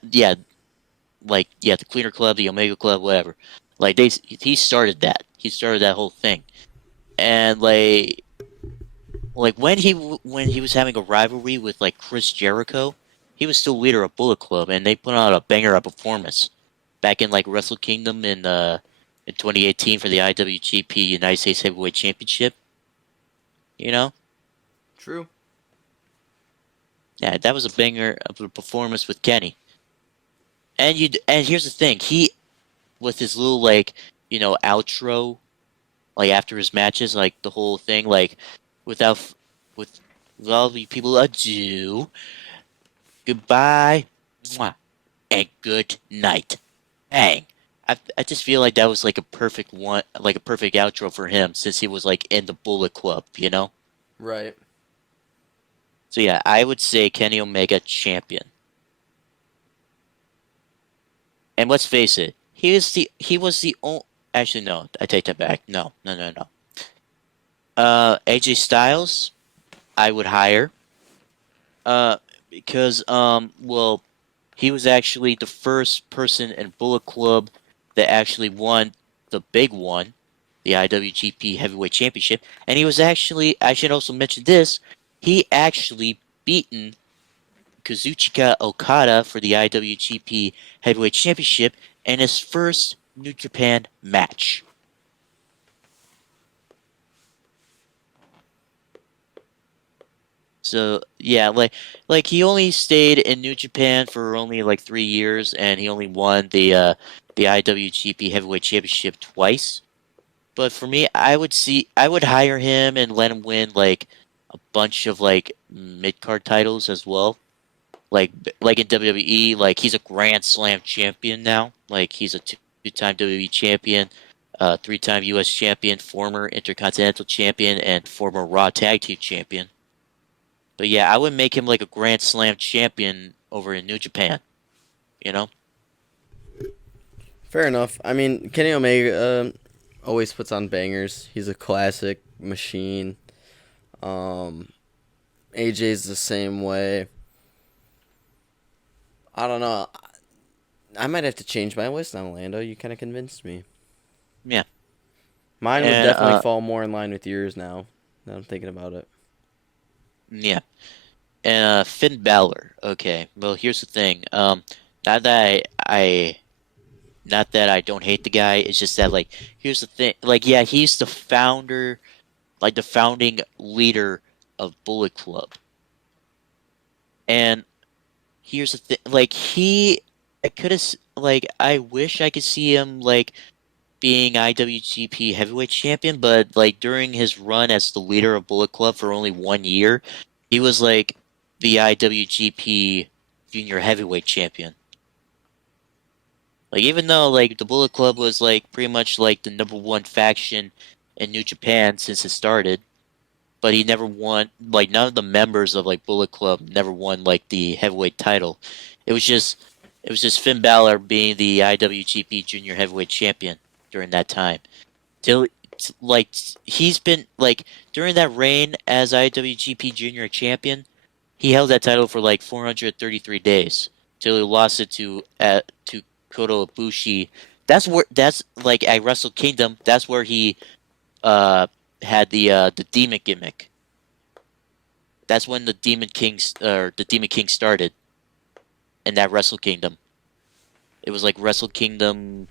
yeah, like yeah, the Cleaner Club, the Omega Club, whatever. Like he started that. He started that whole thing. And like when he was having a rivalry with like Chris Jericho, he was still leader of Bullet Club, and they put out a banger of performance back in like Wrestle Kingdom in 2018 for the IWGP United States Heavyweight Championship. You know, True. yeah, that was a banger of a performance with Kenny. And here's the thing, he with his little like outro like after his matches, like the whole thing, like without with all the people adieu, goodbye, mwah, and good night. Bang. I just feel like that was like a perfect one, like a perfect outro for him since he was like in the Bullet Club, you know? Right. So yeah, I would say Kenny Omega champion. And let's face it, he was the only. Actually, no, I take that back. No, no, no, no. AJ Styles, I would hire. Because well, he was actually the first person in Bullet Club that actually won the big one, the IWGP Heavyweight Championship, and he was actually. I should also mention this. He actually beaten Kazuchika Okada for the IWGP Heavyweight Championship in his first New Japan match. So yeah, like he only stayed in New Japan for only like 3 years, and he only won the IWGP Heavyweight Championship twice. But for me, I would hire him and let him win like a bunch of like mid card titles as well. Like in WWE, like he's a Grand Slam champion now. Like he's a two-time WWE champion, three-time U.S. champion, former Intercontinental champion, and former Raw Tag Team champion. But yeah, I would make him like a Grand Slam champion over in New Japan. You know? Fair enough. I mean, Kenny Omega always puts on bangers. He's a classic machine. Um, AJ's the same way. I don't know. I might have to change my list now, Lando. You kind of convinced me. Yeah. Mine would And definitely fall more in line with yours now. Now I'm thinking about it. yeah. And Finn Balor. Okay. Well, here's the thing. Not that not that I don't hate the guy. It's just that like here's the thing. Like yeah, he's the founder, like the founding leader of Bullet Club. And here's the thing. Like I could have like I wish I could see him like being IWGP Heavyweight Champion, but like during his run as the leader of Bullet Club for only 1 year, he was like the IWGP Junior Heavyweight Champion. Like even though like the Bullet Club was like pretty much like the #1 faction in New Japan since it started, but he never won. Like none of the members of like Bullet Club never won like the heavyweight title. It was just Finn Balor being the IWGP Junior Heavyweight Champion during that time. Till like he's been like during that reign as IWGP Junior Champion, he held that title for like 433 days till he lost it to Kota Ibushi. That's like at Wrestle Kingdom. That's where he uh had the Demon gimmick. That's when the Demon King started in that Wrestle Kingdom. It was like Wrestle Kingdom.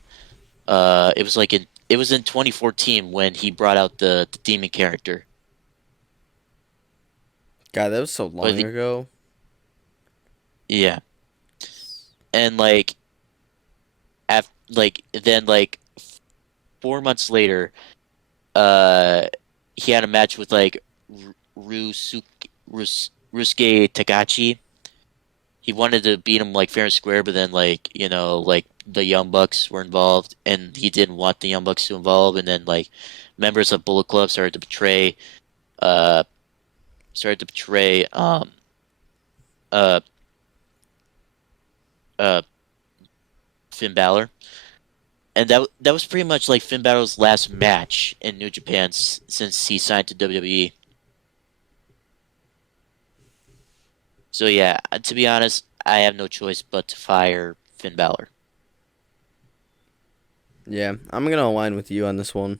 It was in 2014 when he brought out the Demon character. God, that was so But long ago. yeah, and like then like 4 months later, uh, he had a match with like Rusuke Tagachi. He wanted to beat him like fair and square, but then like like the Young Bucks were involved, and he didn't want the Young Bucks to involve, and then like members of Bullet Club uh started to betray uh uh Finn Balor. And that was pretty much like Finn Balor's last match in New Japan since he signed to WWE. So yeah, to be honest, I have no choice but to fire Finn Balor. Yeah, I'm going to align with you on this one.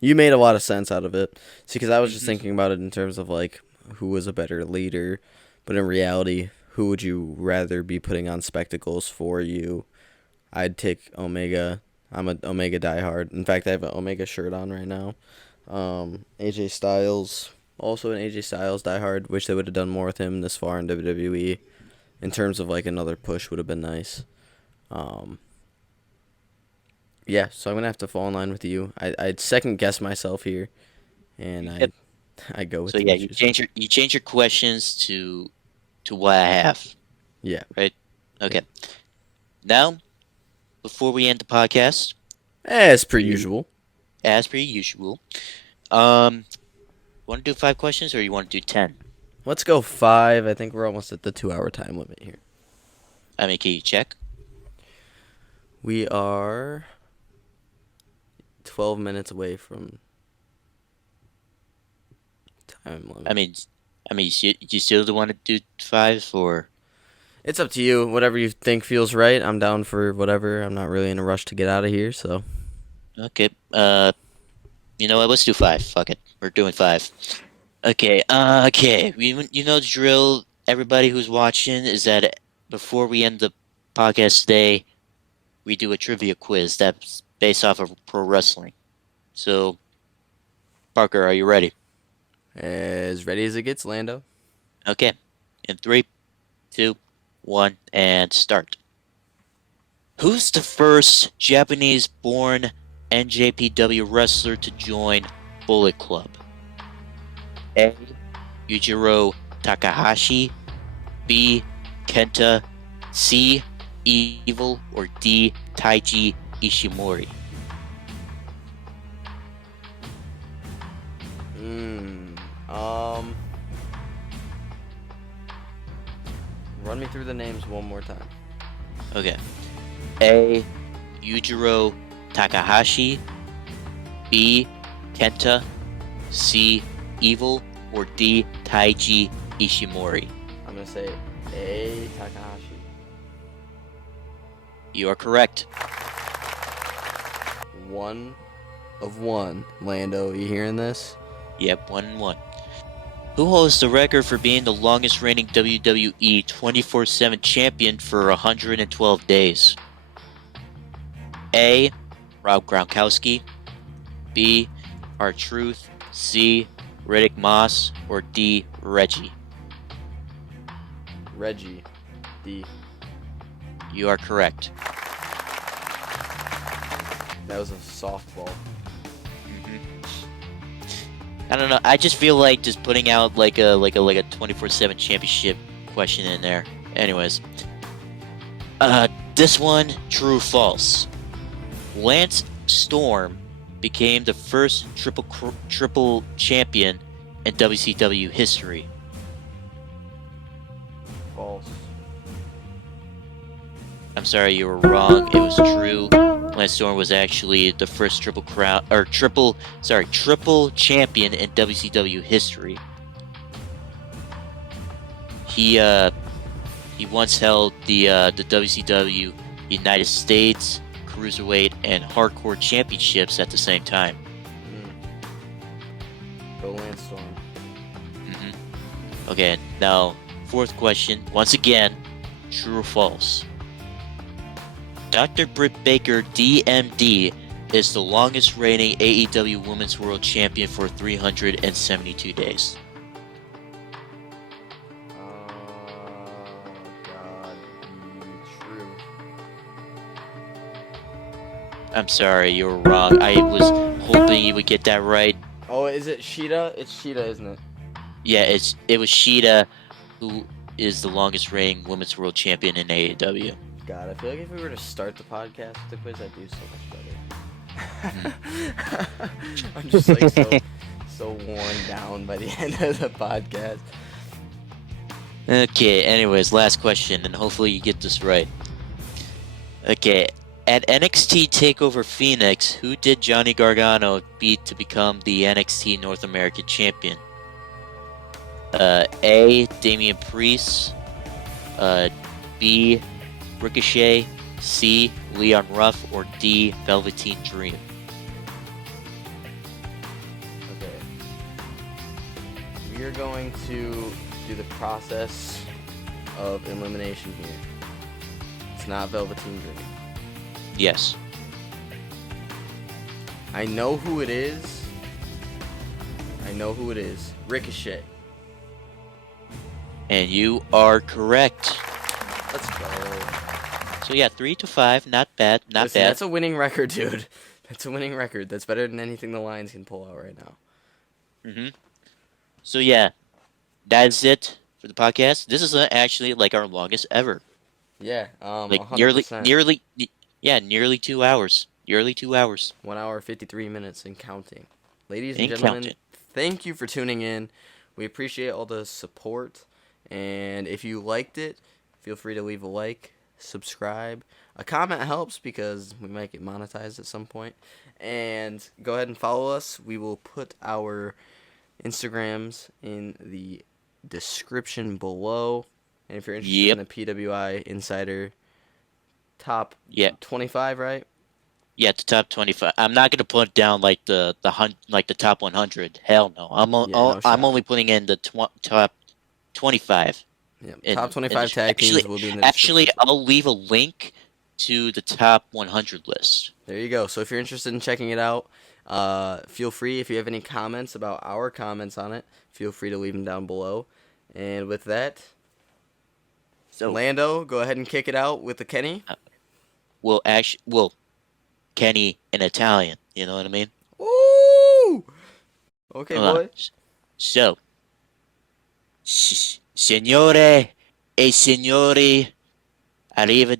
You made a lot of sense out of it. See, because I was just thinking about it in terms of, like, who was a better leader. But in reality, who would you rather be putting on spectacles for you? I'd take Omega. I'm an Omega diehard. In fact, I have an Omega shirt on right now. AJ Styles, also an AJ Styles diehard. Wish they would have done more with him this far in WWE. In terms of, like, another push would have been nice. Yeah, so I'm gonna have to fall in line with you. I'd second guess myself here, and Yep. I go with So yeah, you. you change your questions to what I have. Yeah. Right. Okay. Now, before we end the podcast, As per usual. as per usual, want to do 5 questions or you want to do 10? Let's go 5. I think we're almost at the 2-hour time limit here. I mean, can you check? We are 12 minutes away from time limit. I mean, you still want to do 5 or? It's up to you. Whatever you think feels right. I'm down for whatever. I'm not really in a rush to get out of here, so. Okay. You know what? Let's do 5. Fuck it. We're doing 5. Okay. Okay. You know the drill. Everybody who's watching is that before we end the podcast today, we do a trivia quiz that's based off of pro wrestling. So, Parker, are you ready? As ready as it gets, Lando. Okay. In 3, 2, 1, and start. Who's the first Japanese-born NJPW wrestler to join Bullet Club? A. Yujiro Takahashi, B. Kenta, C. Evil, or D. Taiji Ishimori? Run me through the names one more time. Okay. A. Yujiro Takahashi, B. Kenta, C. Evil, or D. Taiji Ishimori? I'm gonna say A. Takahashi. You are correct. 1 of 1. Lando, you hearing this? Yep, 1-1. Who holds the record for being the longest reigning WWE 24/7 champion for 112 days? A. Rob Gronkowski. B. R-Truth. C. Riddick Moss. Or D. Reggie. Reggie. D. You are correct. That was a softball. I don't know. I just feel like just putting out like a 24/7 championship question in there. Anyways, this one, true or false? Lance Storm became the first triple champion in WCW history. False. I'm sorry, you were wrong. It was true. Lance Storm was actually the first triple champion in WCW history. He once held the WCW United States Cruiserweight and Hardcore Championships at the same time. Go Lance Storm. Okay, now fourth question. Once again, true or false? Dr. Britt Baker, DMD, is the longest reigning AEW Women's World Champion for 372 days. God, true. I'm sorry, you were wrong. I was hoping you would get that right. Oh, is it Sheeta? It's Sheeta, isn't it? Yeah, it was Sheeta, who is the longest reigning Women's World Champion in AEW. God, I feel like if we were to start the podcast with the quiz, I'd do so much better. I'm just like so worn down by the end of the podcast. Okay, anyways, last question, and hopefully you get this right. Okay, at NXT TakeOver Phoenix, who did Johnny Gargano beat to become the NXT North American Champion? A. Damian Priest. B. Ricochet. C. Leon Ruff. Or D. Velveteen Dream. Okay. We are going to do the process of elimination here. It's not Velveteen Dream. Yes. I know who it is. Ricochet. And you are correct. Let's go. So yeah, 3-5, not bad, not Listen, bad. That's a winning record, dude. That's a winning record. That's better than anything the Lions can pull out right now. So yeah, that's it for the podcast. This is actually like our longest ever. Yeah, like 100%. nearly 2 hours. Nearly 2 hours. 1 hour 53 minutes and counting. Ladies and And gentlemen, counting. thank you for tuning in. We appreciate all the support. And if you liked it, feel free to leave a like, subscribe. A comment helps because we might get monetized at some point. And go ahead and follow us. We will put our Instagrams in the description below. And if you're interested in the PWI Insider top 25, right? Yeah, the top 25. I'm not gonna put down like the top 100. Hell no. I'm only putting in the top 25. Yeah, top 25 tag teams will be in the Actually, I'll leave a link to the top 100 list. There you go. So if you're interested in checking it out, feel free. If you have any comments about our comments on it, feel free to leave them down below. And with that, Lando, go ahead and kick it out with the Kenny. Kenny in Italian. You know what I mean? Ooh! Okay, boy. So, signore e signori, arrivederci,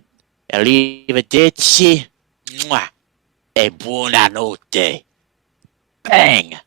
e buonanotte. Bang!